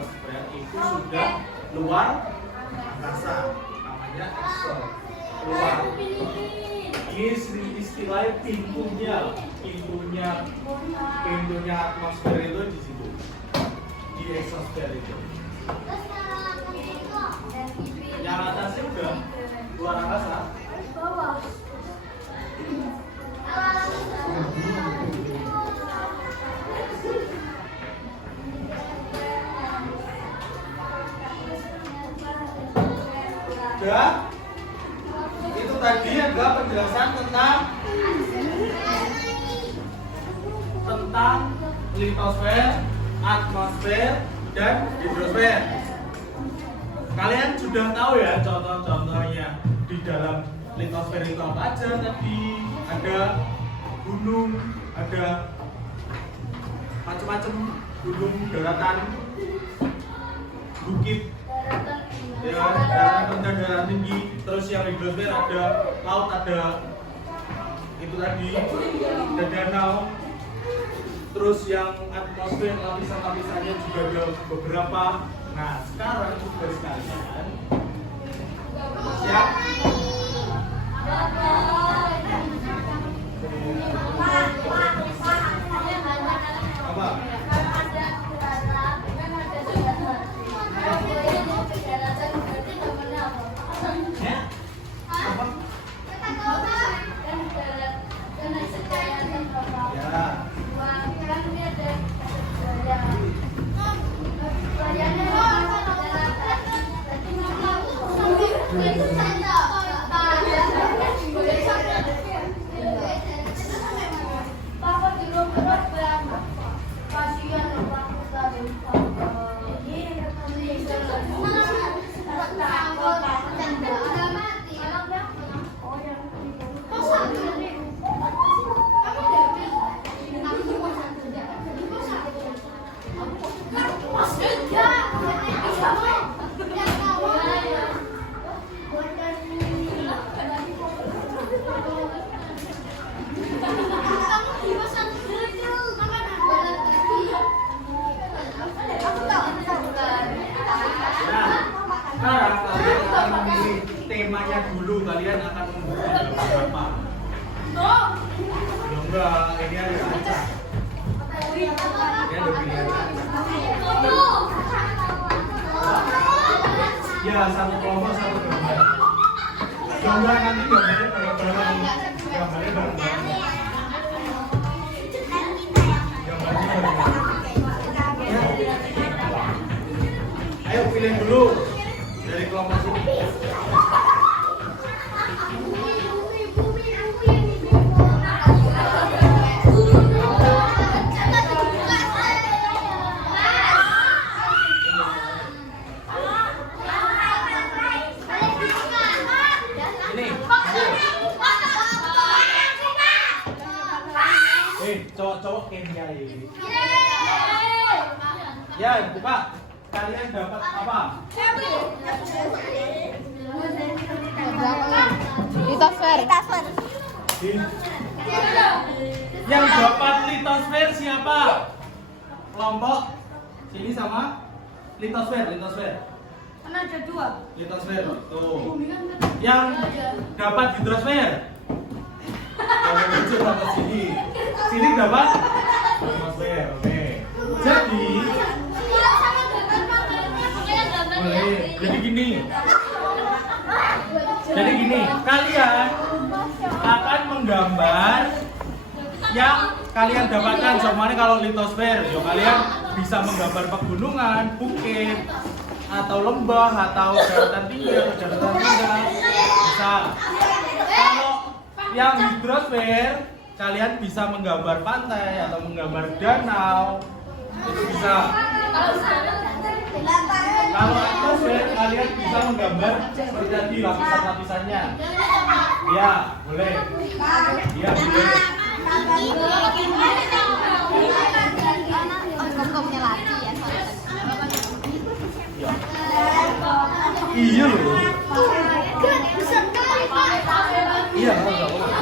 sudah luar angkasa, namanya exos, luar. Ini istilahnya pintunya atmosfer itu di situ, di exosfer itu. Yang atasnya udah luar angkasa. Udah, itu tadi adalah penjelasan tentang litosfer, atmosfer, dan hidrosfer. Kalian sudah tahu ya contoh-contohnya di dalam litosfer itu apa aja tadi? Ada gunung, ada macam-macam gunung, daratan, bukit. rendah daratan tinggi, terus yang hidrosfer ada laut, ada itu tadi, ada danau. Terus yang atmosfer lapisan-lapisannya juga ada beberapa. Nah sekarang juga sekalian siap? Apa? Sekarang kalian akan memilih temanya dulu, kalian akan membuat apa? Enggak, ini ada aja. Ini ada pilihan. Ya, satu kelompok satu gambar. Gambar nanti gambarnya bareng-bareng. Gambarnya bareng-bareng. Gambarnya bareng-bareng. Ya. Ayo pilih dulu dari kelompok sini. Cowok-cowok Kenya ini. Ya, buka. Kalian dapat apa? Litosfer. Yang dapat litosfer siapa? Kelompok sini sama litosfer. Kan ada dua. Litosfer. Tuh. Yang dapat hidrosfer. Kalau lucu dapat sini. Sini dapat hidrosfer. Oke. Jadi boleh. Jadi gini, kalian akan menggambar yang kalian dapatkan. Soalnya kalau litosfer, ya kalian bisa menggambar pegunungan, bukit, atau lembah, atau daratan tinggi, bisa. Kalau yang hidrosfer, kalian bisa menggambar pantai atau menggambar danau, itu bisa. Kalau atmosfer, kalian bisa menggambar seperti tadi lapisan-lapisannya. Ya, boleh. Ya, boleh. Iya loh. Iya, enggak boleh.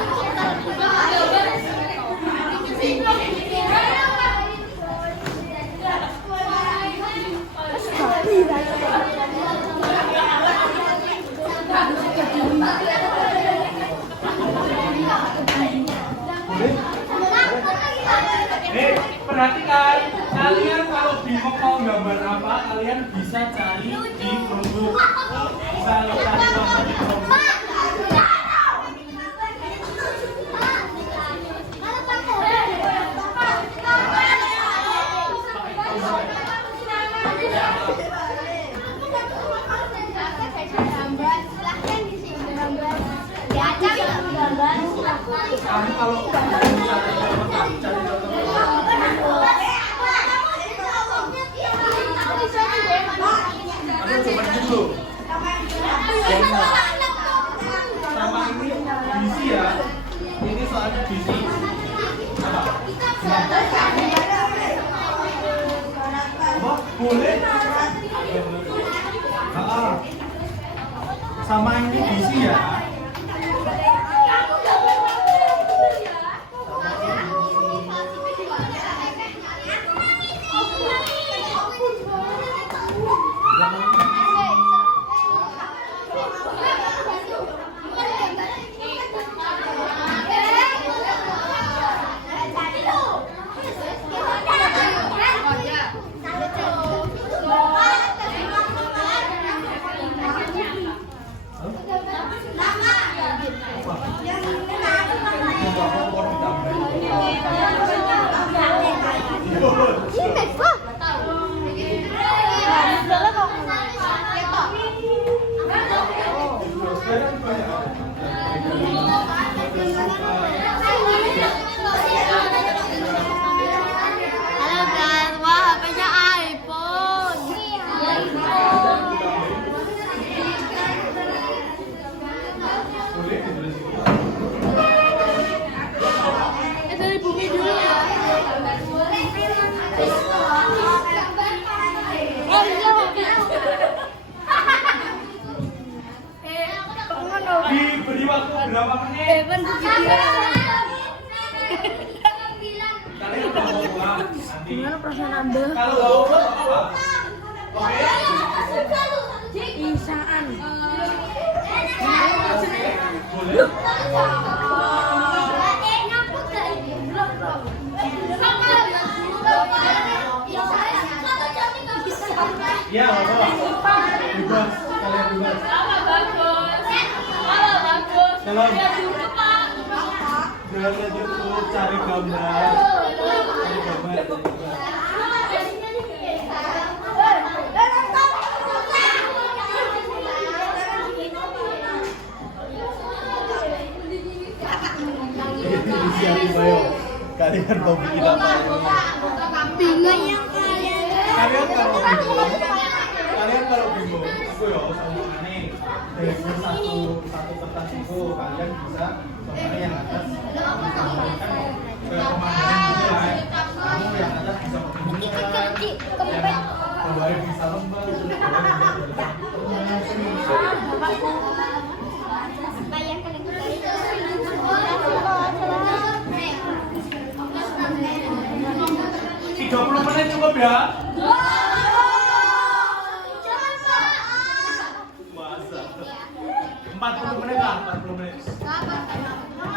Perhatikan, kalian kalau bingung mau gambar apa, kalian bisa cari di Chromebook. Bisa cari gambar di Chromebook. Kamu kalau sama ini bisi ya, ini soalnya bisi apa? Boleh? sama ini diisi ya. Halo guys, wah HP-nya iPhone. Dari bumi dulu ya. Oh iya. Diberi waktu berapa menit? Kan video. Kalian udah mau pulang nanti. Gimana perasaan Anda? Kalau nggak mau apa? Oke. Isaan. Boleh. Ya, apa? Bebas, kalian bebas. Kalau jangan lihat YouTube, cari gambar. Cari gambar, cari gambar. Siapin Bayo. Kalian mau bikin apa ini? Bingung yang kalian. Kalian kalau bingung, aku ya sama aneh. Dari satu kertas itu kalian bisa sama yang atas ditambahkan ke pemandangan gitu lah. Kamu yang atas bisa pegunungan, yang bawahnya bisa lembah, tiga 30 menit cukup ya? Masa? 40 menit lah, 40 menit.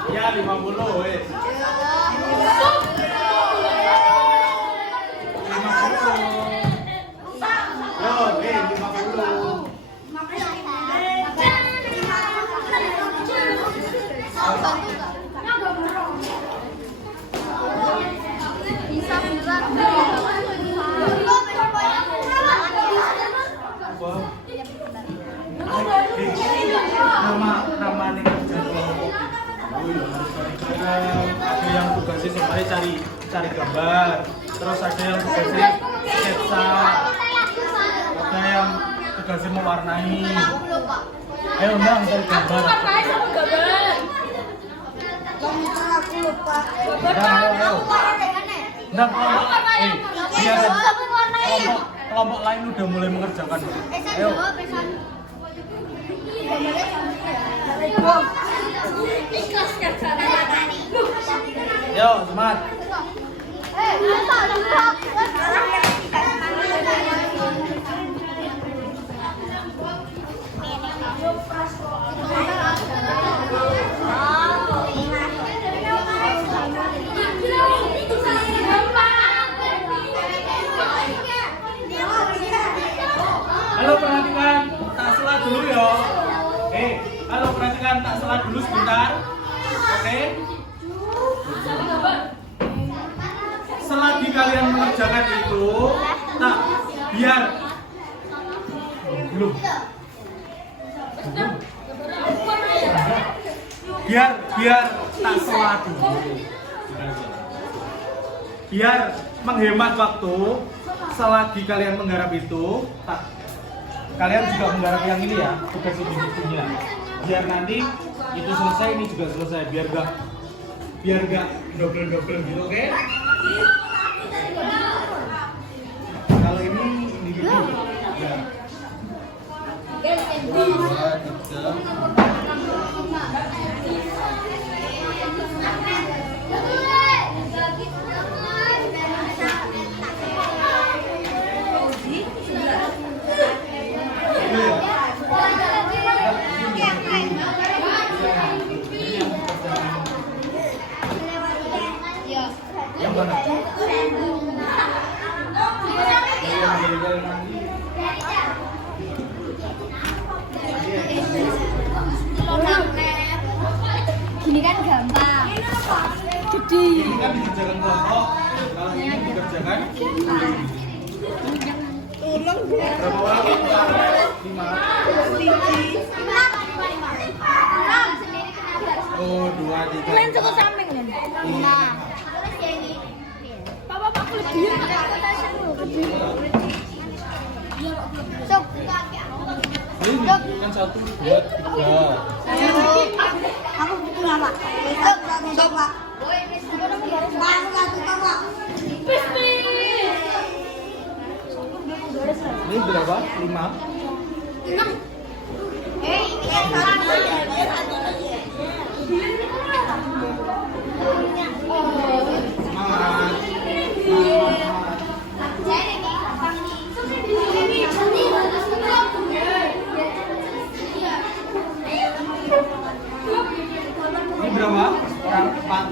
Ya 50 wes. 50. Yo, 50. Bisa beneran. Nama nih kerja kelompok ada yang tugasnya sebenarnya cari gambar, terus ada yang tugasnya sketsa, ada yang tugasnya mewarnai. Ayo Ndang cari gambar. Aku lupa. Ndang, Ndang, iya kan? Kelompok lain udah mulai mengerjakan. Ayo. Yo, semangat. Halo, perhatikan, tak salah dulu ya. Halo, perhatikan, tak salah dulu sebentar. Oke. Selagi kalian mengerjakan itu, tak biar belum. Biar tak salah dulu. Biar menghemat waktu, selagi kalian menggarap itu, kalian juga menggarap yang ini ya, tugas individunya. Biar nanti itu selesai, ini juga selesai. Biar gak double gitu, oke? Kalau ini individu, ya. Dua, tiga. Yang mana? Gini kan gampang. Jadi. Ini kan dikerjakan kelompok. Kalau ini dikerjakan berapa orang? 5. Oh, 2, 3. Kalian cukup samping kan? 5. Papa aku lebih. Sok. Ini kan 1, 2, 3. Aku butuh lama. Sok, Pak. Ini berapa? 5. 6. Ini yang Ini berapa? Orang 4.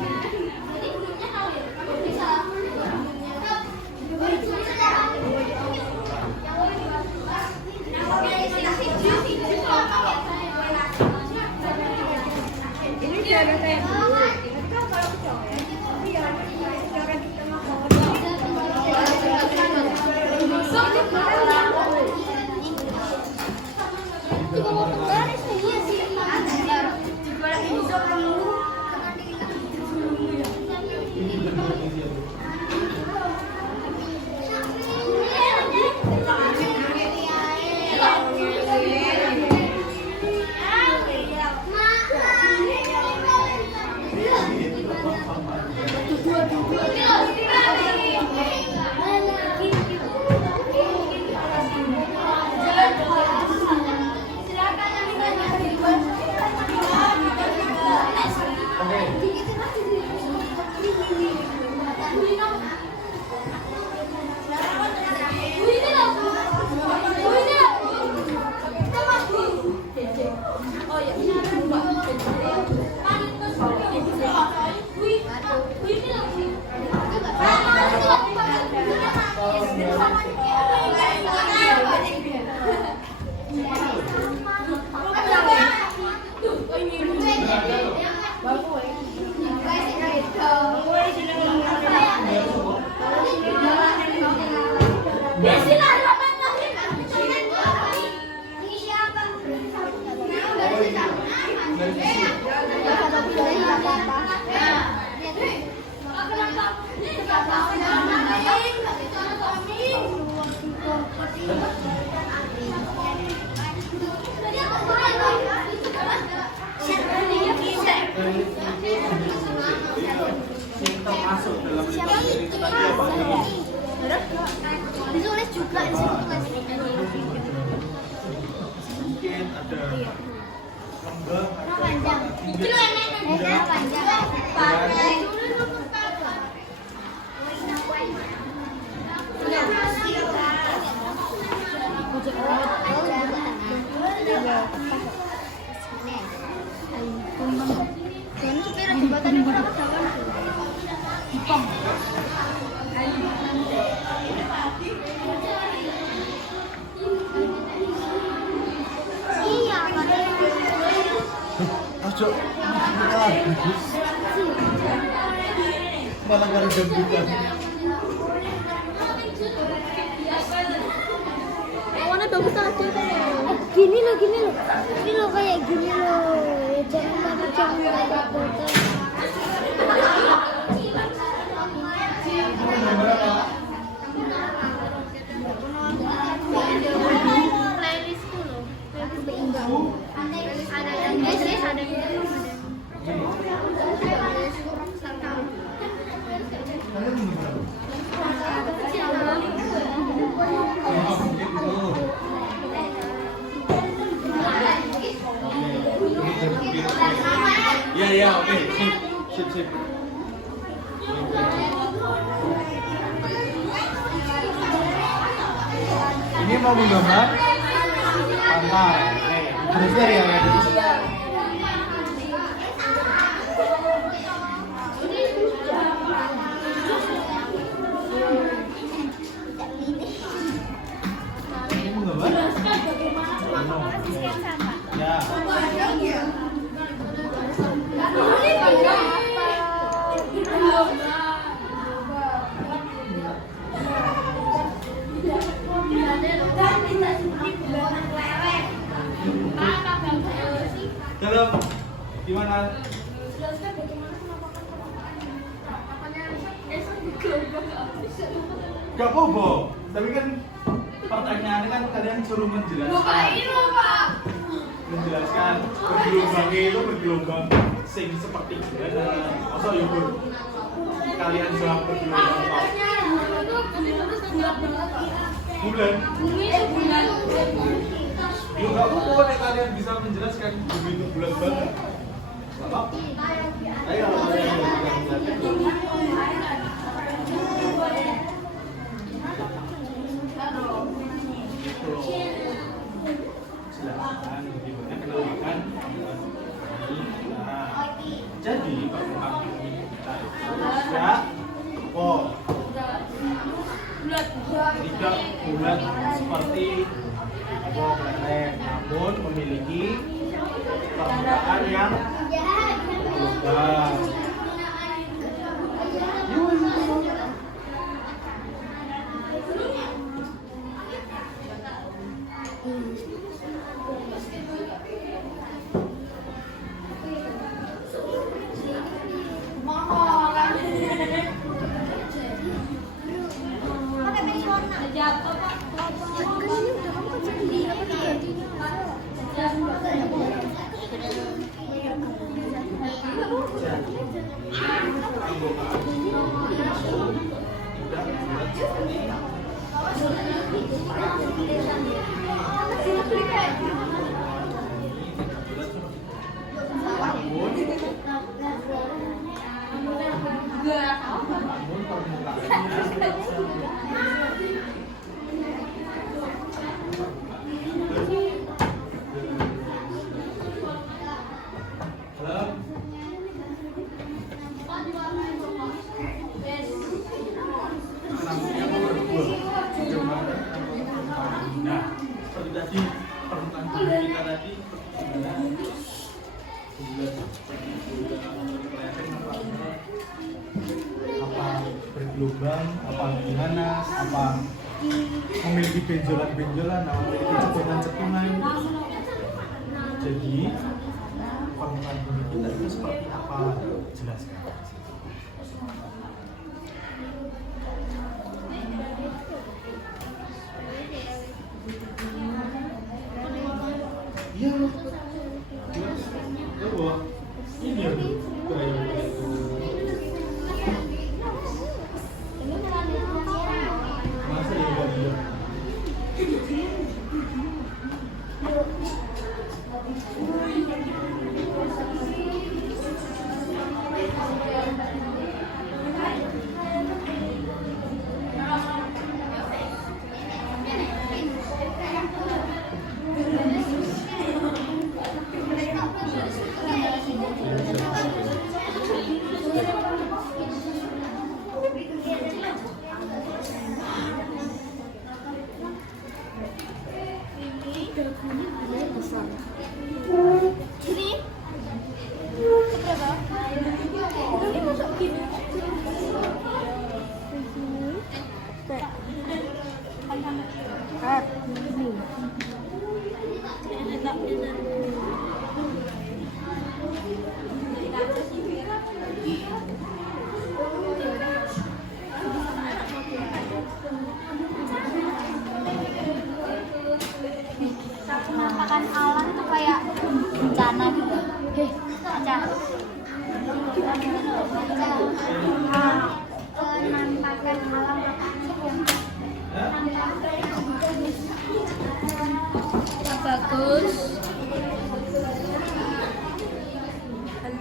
Masuk dalam ditulis juga di situ Mas. mungkin ada lembah, Panjang. Itu enak panjang. Ojo. Malah kali deg-degan. Warna bagus aja. Gini loh. Ini loh kayak gini loh. Jangan foto. Playlistku loh. Ada oke. Sip. Ini mau menggambar pantai. Harus dari yang ada di sini. Ini menggambar? Ya. Dalam gimana? Gak apa-apa, tapi kan pertanyaannya kan kalian suruh menjelaskan bergelombangnya itu bergelombang sing seperti gimana. Masa ya kalian jawab bergelombang bulan. Ya nggak apa-apa nih kalian bisa menjelaskan bumi itu bulan banget. Ayo silakan gimana kenalkan. Jadi pertemuan ini kita tidak bulat seperti leleh, namun memiliki permukaan yang berubah. Bergelombang, apa gimana, apa memiliki benjolan-benjolan, apa memiliki cekungan-cekungan. Jadi permukaan bumi kita itu seperti apa? Jelaskan. Iya. Ini ya. Masa ya enggak dia? Penampakan alam tuh kayak bencana gitu. Penampakan alam Bagus.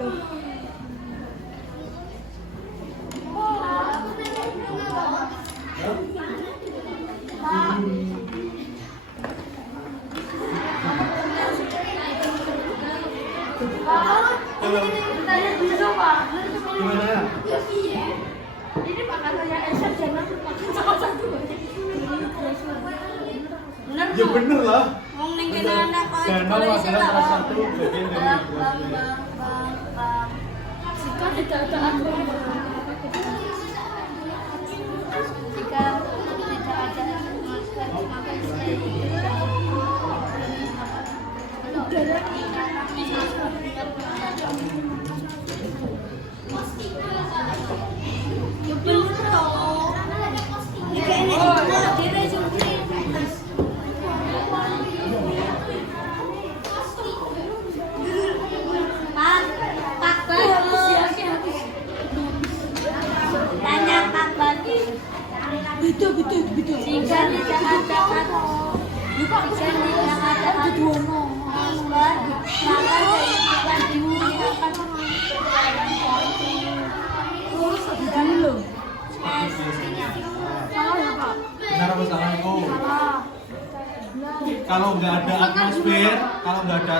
halo Tanya dulu Pak. Gimana? Ini makanannya Elsa jangan makan salah satu. Bener Ya bener lah. Ngomong ning kene anak kok. Danau adalah salah satu bagian dari bang. Jika tidak ada aturan Jika tidak ada masker maka betul. jika tidak ada Duono. masker maka diinginkan digunakan Dulu. Salah ya Pak? Benar apa salah itu? Kalau nggak ada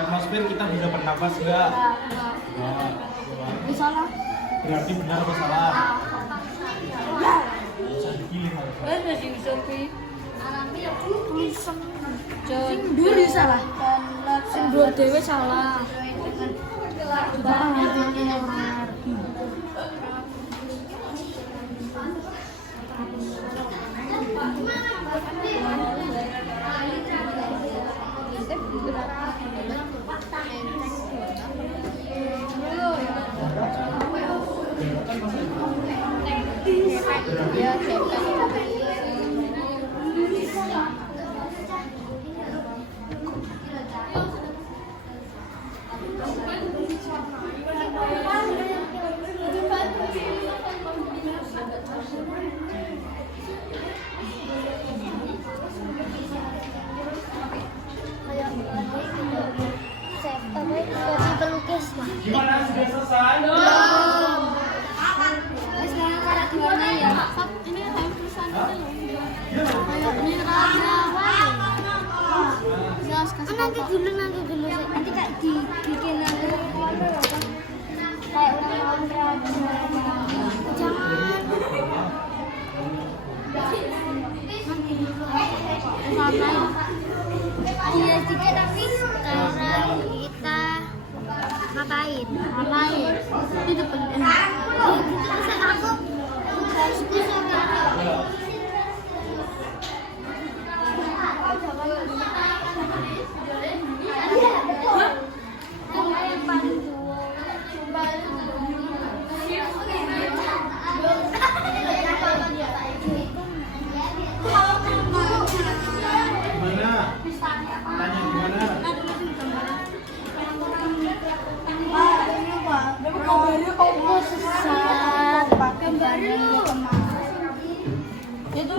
atmosfer, kita bisa bernafas nggak? Nggak. Salah. Berarti benar apa salah? Bisa dipilih harusnya. Sing dulu salah. Sing dua dewe salah. Coba ngerti orang ngerti. Gimana sudah selesai? sekarang cara gimana ya? Ini saya tulisan Hah? kayak ini nanti dulu Nanti kayak dibikin kayak ulang-ulang jangan iya sedikit tapi sekarang kita ngapain itu penting aku Gimana? Tanya gimana? gambarnya kok sesat gambarnya itu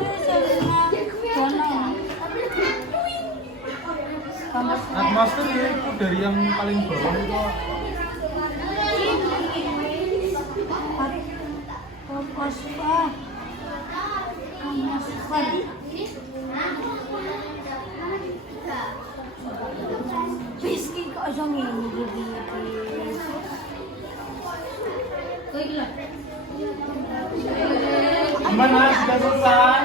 Atmosfer ya itu dari yang paling bawah itu. Rizky kok iso ngene iki. Gimana? Sudah selesai?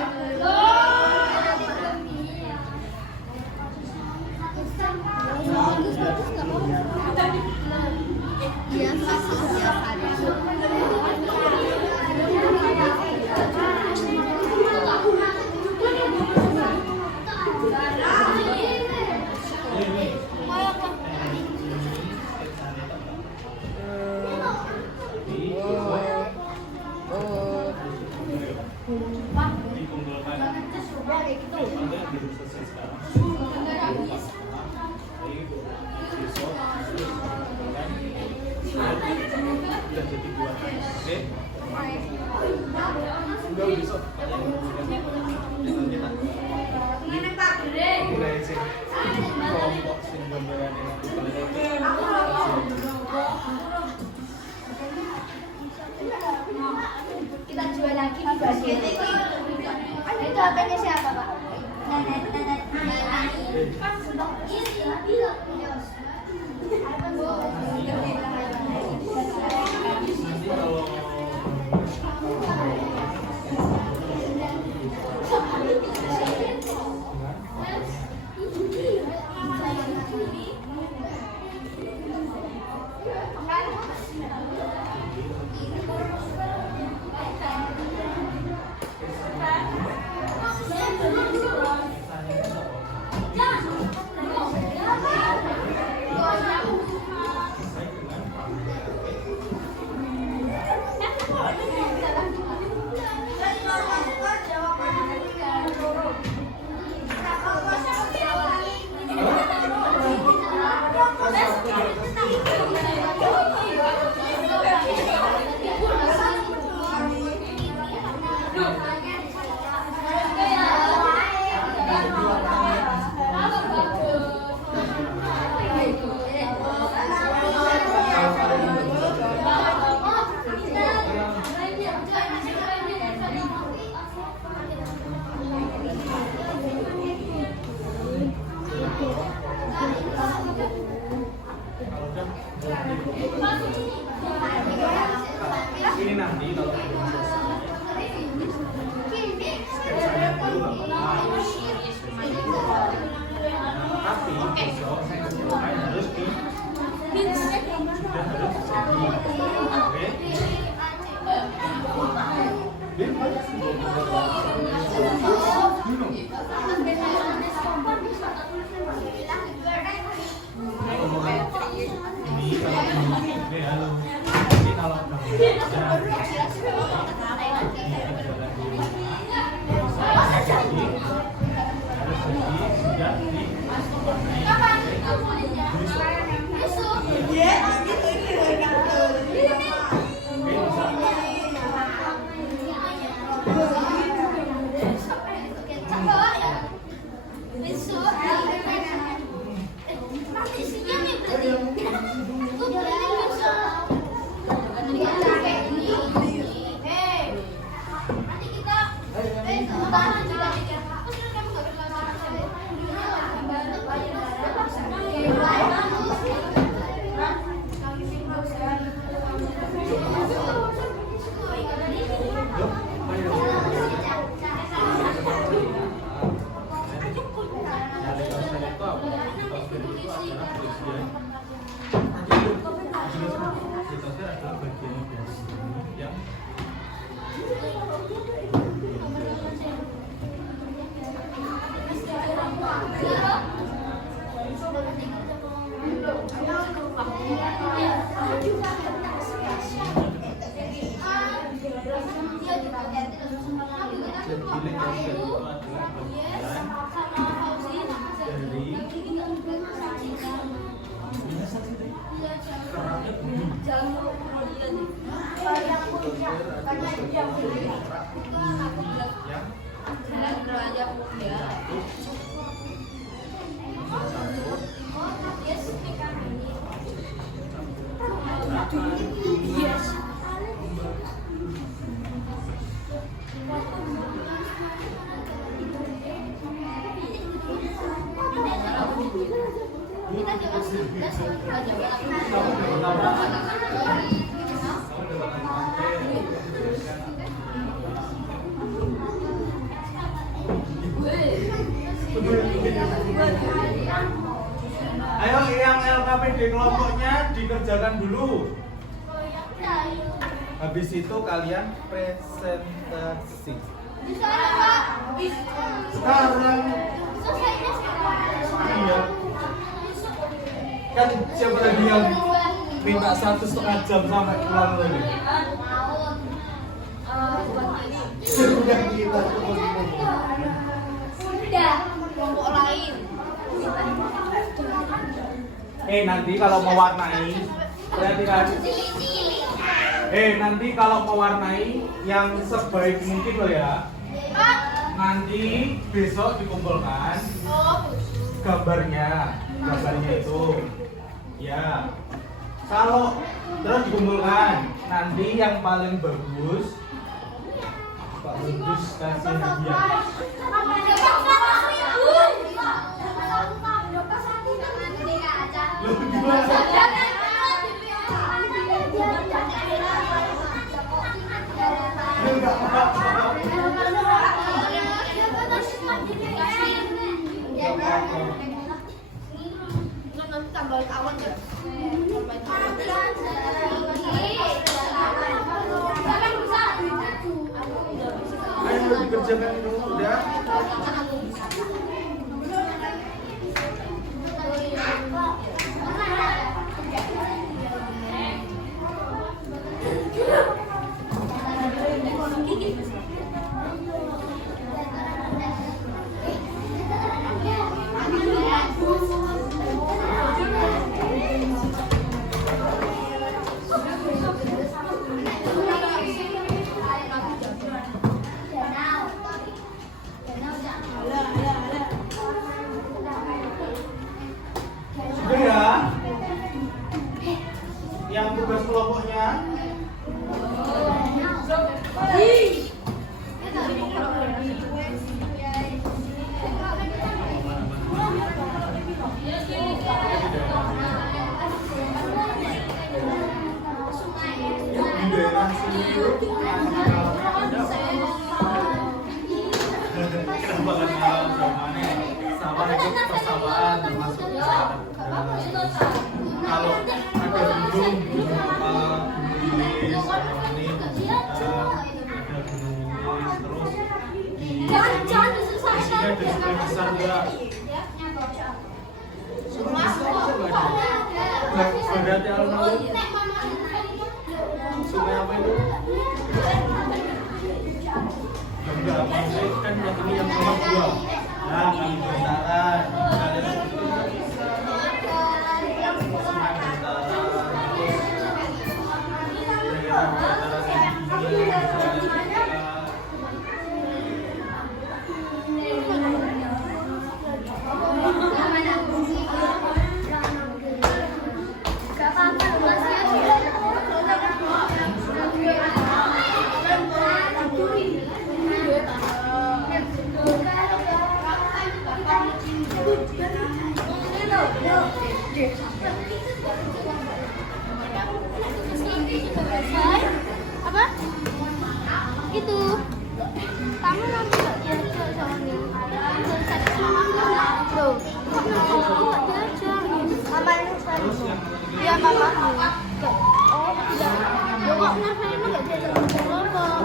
Ini nanti kalau sketsanya dulu nggak apa-apa. Tapi besok saya kumpulkan harus di sudah harus jadi. Oke? Ayo yang LKPD kelompoknya dikerjakan dulu. Habis itu kalian presentasi. Sekarang iya. Kan siapa tadi yang minta 1,5 jam sampai pulang lagi? Sudah kita Udah, kelompok lain. nanti kalau mewarnai nanti kalau mewarnai yang sebaik mungkin loh ya. Nanti besok dikumpulkan gambarnya itu ya. Kalau terus dikumpulkan nanti yang paling bagus Pak Bagus kasih hadiah. Loh, gimana? Enggak apa-apa. Tambahin awan ya. Ayo dikerjakan itu udah. tugas kelompoknya? Di daerah sini kenapa kan malam zamannya sawah itu persawahan termasuk kalau ada gunung Ilis, ada gunung Ilis, terus di sini ada sungai besar juga. Sungai besar berarti alun-alun. Sungai apa itu? Enggak, maksudnya kan yang ini yang nomor 2. Nah, Kali Bantaran. Sungai Bantaran. Daerah Bantaran ini. Apa? Itu. Kamu nanti nggak diajak sama dia. Tuh. Kok nanti nggak diajak? Mama ini sekali. Iya mama. Oh tidak. Ya kok Narfa ini nggak diajak kelompok?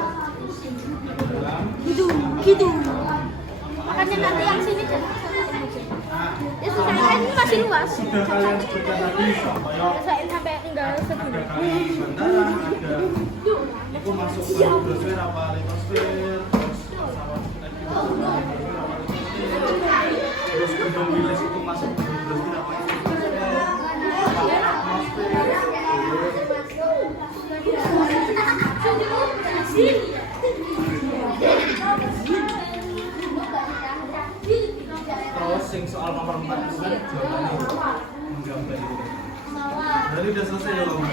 Gitu. Makanya nanti yang sini jangan ketemu. Itu saya ini masih luas. Sudah kalian sebutkan tadi Saya sampai tinggal segini. ada Kali Bantaran, ada itu masuk ke hidrosfer apa litosfer, terus pesawat kita gitu hidrosfer apa litosfer, terus gunung Wilis itu masuk ke hidrosfer apa litosfer, apa atmosfer. Terus sing soal nomor 4 itu kan jawabannya menggambar itu. Berarti udah selesai ya, Om?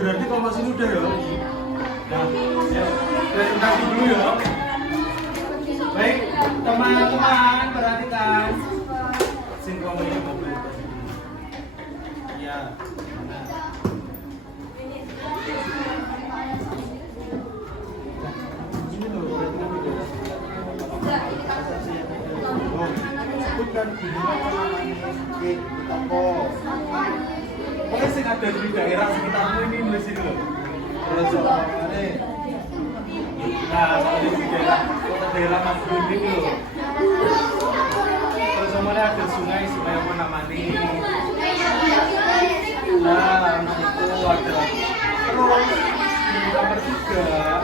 Berarti kalau masih udah ya? Nah, ya, presentasi dulu ya. Baik, teman-teman perhatikan. Sinkron ini mobilitas. Ya. Ini loh, perhatikan video. Oh, sebutkan gunung apa namanya di toko. Pokoknya sing ada di daerah sekitarmu ini di sini loh. Terus soalnya, nah soalnya di daerah kota daerah Mas Gunung ini loh. Terus semuanya ada sungai apa namanya? Nah itu ada. Terus di nomor 3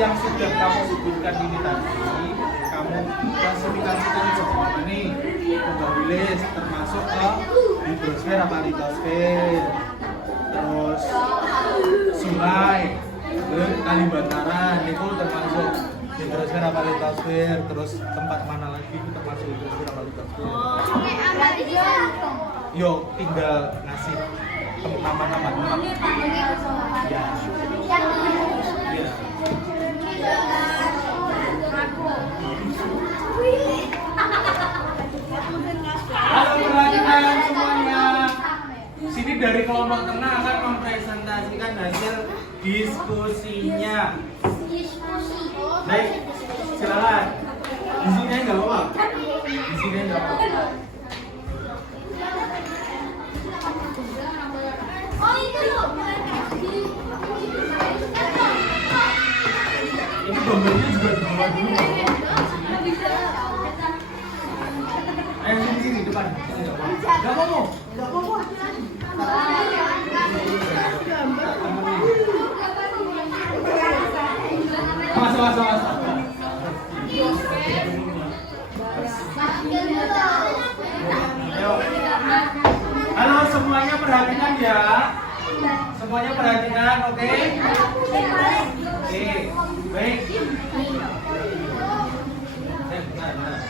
yang sudah kamu sebutkan ini tadi, kamu klasifikasikan seperti ini. Gunung Wilis termasuk ke hidrosfer apa litosfer, terus sungai, terus Kali Bantaran itu termasuk hidrosfer apa litosfer, terus tempat mana lagi itu termasuk hidrosfer apa litosfer. Yo tinggal ngasih nama-nama tempat. Ya. Ya. Halo perhatikan semuanya. Sini dari kelompok tengah akan mempresentasikan hasil diskusinya. Baik, silakan. Di sini enggak apa-apa. Di sini enggak apa-apa. Oh itu loh. Ini gambarnya juga di bawah dulu. Ayo sini depan. Enggak mau. Enggak mau. Mas. Ayo. Halo semuanya perhatikan ya. Semuanya perhatikan, oke? Oke. Baik. Benar.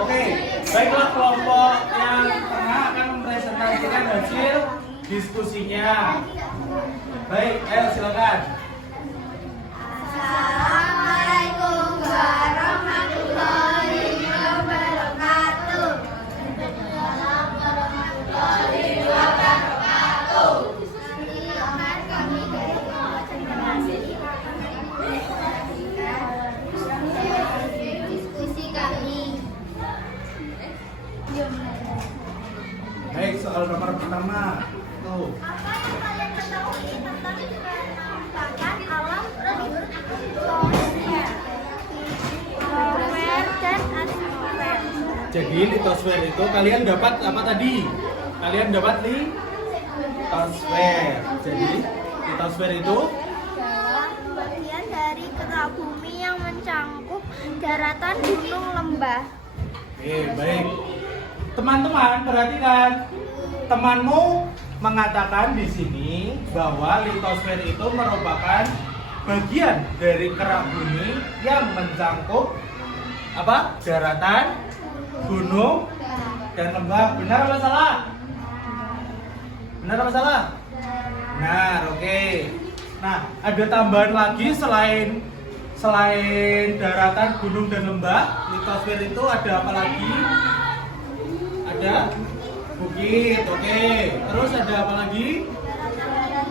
Oke, baiklah kelompok yang tengah akan mempresentasikan hasil diskusinya. Baik, ayo silakan. Assalamualaikum warahmatullahi wabarakatuh. Nanti akan kami diskusi kami. Baik, soal nomor pertama. Tuh. Apa yang kalian ketahui tentang penampakan alam sosfer dan atmosfer? Jadi litosfer itu kalian dapat apa tadi? Kalian dapat litosfer. Jadi litosfer itu Bagian dari kerak bumi yang mencangkup daratan, gunung, lembah. oke, baik. Teman-teman, perhatikan. Temanmu mengatakan di sini bahwa litosfer itu merupakan bagian dari kerak bumi yang mencangkup apa? Daratan, gunung, dan lembah. Benar apa salah? Benar apa salah? Benar, oke. Nah, ada tambahan lagi selain daratan, gunung, dan lembah. Litosfer itu ada apa lagi? Ada bukit, oke. Terus ada apa lagi?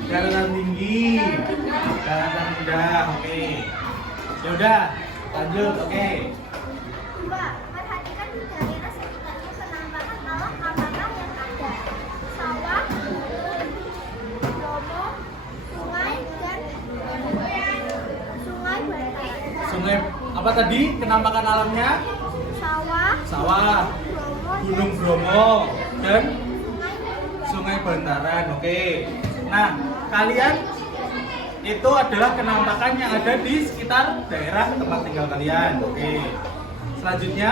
Daratan tinggi, daratan rendah, oke. Ya udah, lanjut, oke. Mbak, perhatikan di daerah sekitarnya penampakan alam apakah yang ada? Sawah, bromo, sungai, dan sungai bantaran. Sungai apa tadi? Penampakan alamnya? Sawah, Bromo, Gunung Bromo, dan Sungai Bantaran, oke. Nah, kalian itu adalah penampakan yang ada di sekitar daerah tempat tinggal kalian, oke. Selanjutnya,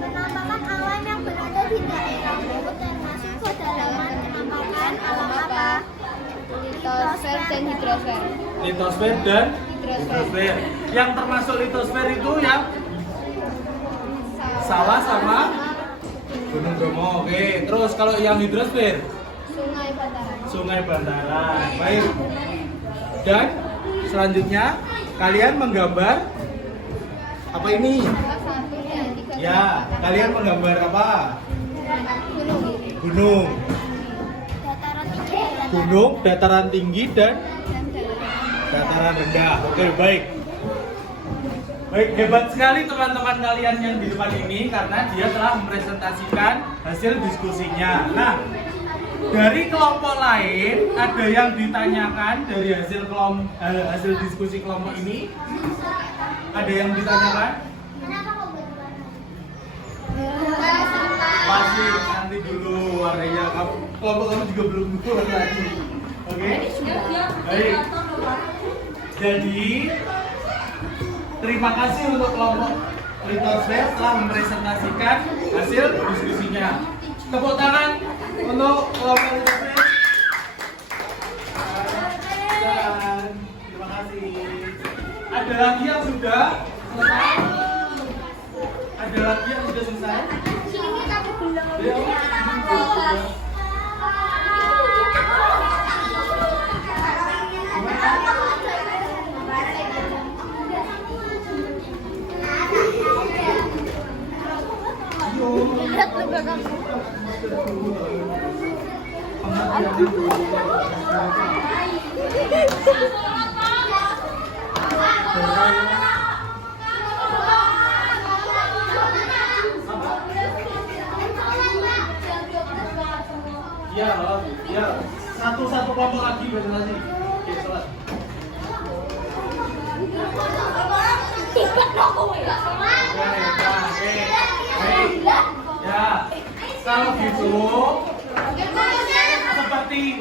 penampakan alam yang berada di daerahmu termasuk kedalaman penampakan alam apa? Litosfer dan hidrosfer. litosfer dan hidrosfer. Yang termasuk litosfer itu yang sawah sama Gunung Bromo, oke. Terus kalau yang hidrosfer, Sungai Bantaran. Sungai Bantaran, baik. Dan selanjutnya kalian menggambar apa ini? Salah satunya tiga. Ya, kalian menggambar apa? Gunung. Gunung, Dataran tinggi, gunung, dataran tinggi dan Dan daerah. dataran rendah. Oke, baik. Baik, hebat sekali teman-teman kalian yang di depan ini karena dia telah mempresentasikan hasil diskusinya. Nah, dari kelompok lain ada yang ditanyakan dari hasil diskusi kelompok ini? Ada yang ditanyakan? Masih nanti dulu warnanya. Kelompok kamu juga belum keluar lagi. Oke? Baik. Jadi terima kasih untuk kelompok litosfer telah mempresentasikan hasil diskusinya. Tepuk tangan untuk kelompok litosfer. Dan terima kasih. Ada lagi yang sudah selesai? Ada lagi yang sudah selesai? Sini tapi belum. Belum. Lihat ke belakang. Ya, satu kelompok lagi presentasi. Oke, sholat. Ya, kalau gitu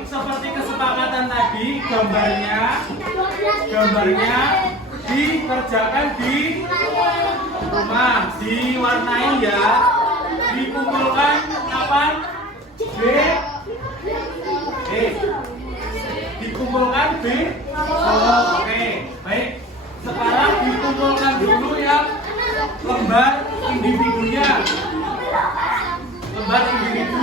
seperti kesepakatan tadi gambarnya dikerjakan di rumah, diwarnai ya, dikumpulkan kapan? Dikumpulkan oke, baik. lembar individunya. Lembar individu.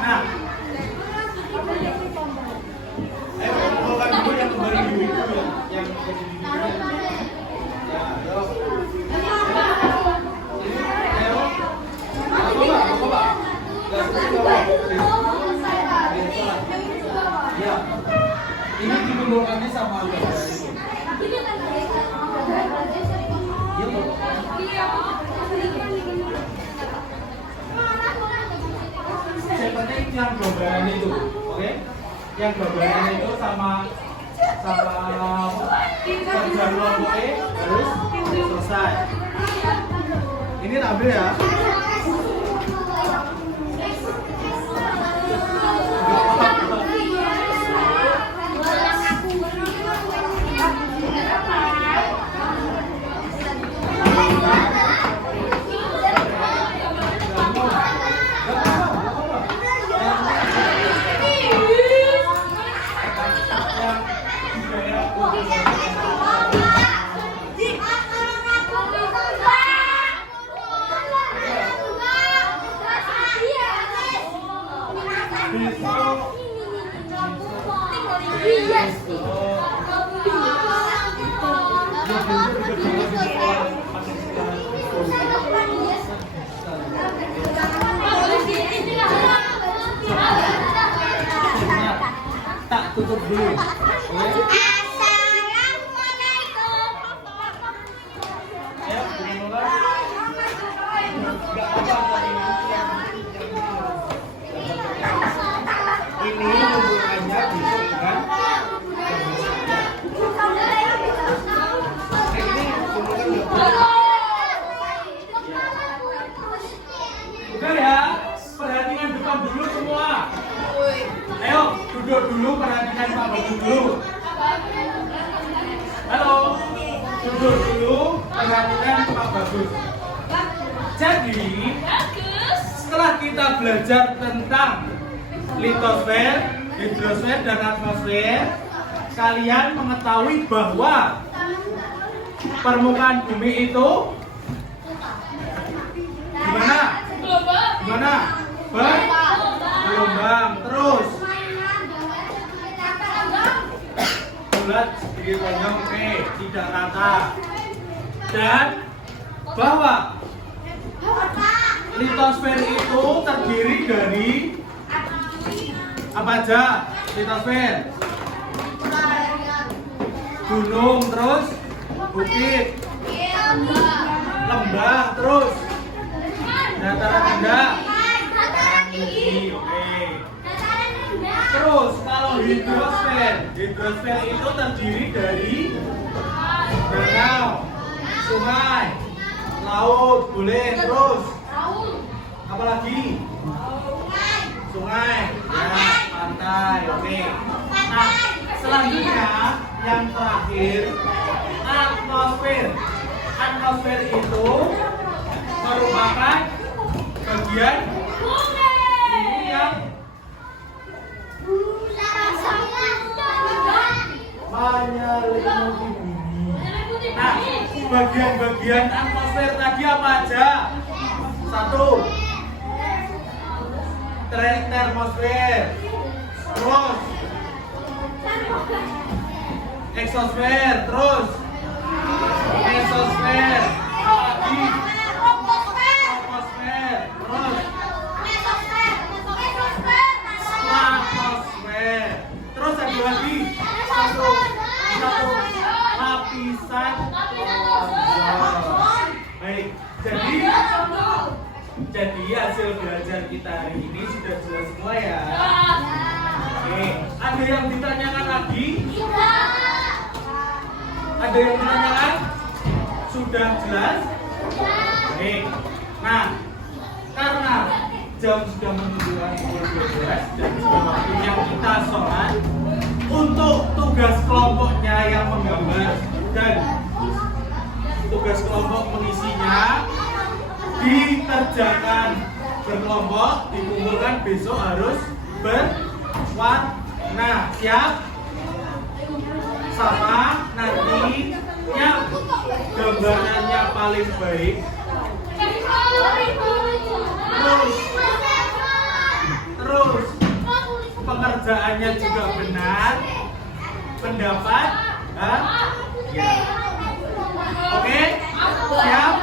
Nah, bukan dulu yang lembar individu yang ya, ini dikumpulkannya sama gambar itu. Siapanya yang gambaran itu, oke? Yang gambaran itu sama kerja kelompoknya harus selesai. Ini ambil ya. Tak tutup dulu. Ini hubungannya besok dengan udah ya, perhatikan depan dulu semua. Ayo, duduk dulu, perhatikan Pak Bagus dulu. Halo, duduk dulu, perhatikan Pak Bagus. Jadi, setelah kita belajar tentang litosfer, hidrosfer, dan atmosfer, kalian mengetahui bahwa permukaan bumi itu gimana? Gimana? Bergelombang terus. Bulat sedikit panjang, oke, tidak rata. Dan bahwa litosfer itu terdiri dari apa aja? Litosfer, gunung, terus bukit, lembah, terus dataran rendah, tinggi, oke. Terus kalau hidrosfer itu terdiri dari danau, sungai, laut, boleh, terus apa lagi? Sungai, ya, pantai, oke. Nah, selanjutnya yang terakhir atmosfer. Atmosfer itu merupakan bagian ini yang menyelimuti bumi. Nah, bagian-bagian atmosfer tadi apa aja? Satu, termosfer, terus eksosfer, terus mesosfer, lagi troposfer, terus stratosfer, terus ada lagi satu lapisan ozon. Baik, jadi hasil belajar kita hari ini sudah jelas semua ya. Oke, ada yang ditanyakan lagi? Ada yang ditanyakan? Sudah jelas? Oke. Nah, karena jam sudah menunjukkan pukul 12 dan sudah waktunya kita sholat, untuk tugas kelompoknya yang menggambar dan tugas kelompok mengisinya, dikerjakan berkelompok, dikumpulkan besok harus berwarna. Siap? Sama nanti yang gambarannya paling baik terus pengerjaannya juga benar, pendapat ya. Oke? Siap?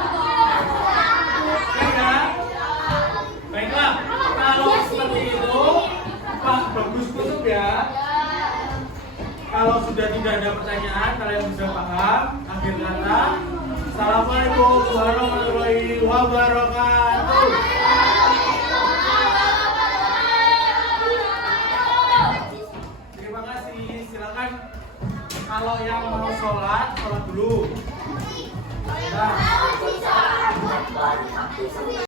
Ya? Baiklah, kalau seperti itu Pak Bagus tutup ya. Kalau sudah tidak ada pertanyaan, kalian bisa paham. Akhir kata, Assalamualaikum warahmatullahi wabarakatuh. Terima kasih. Silakan kalau yang mau sholat dulu. Nah.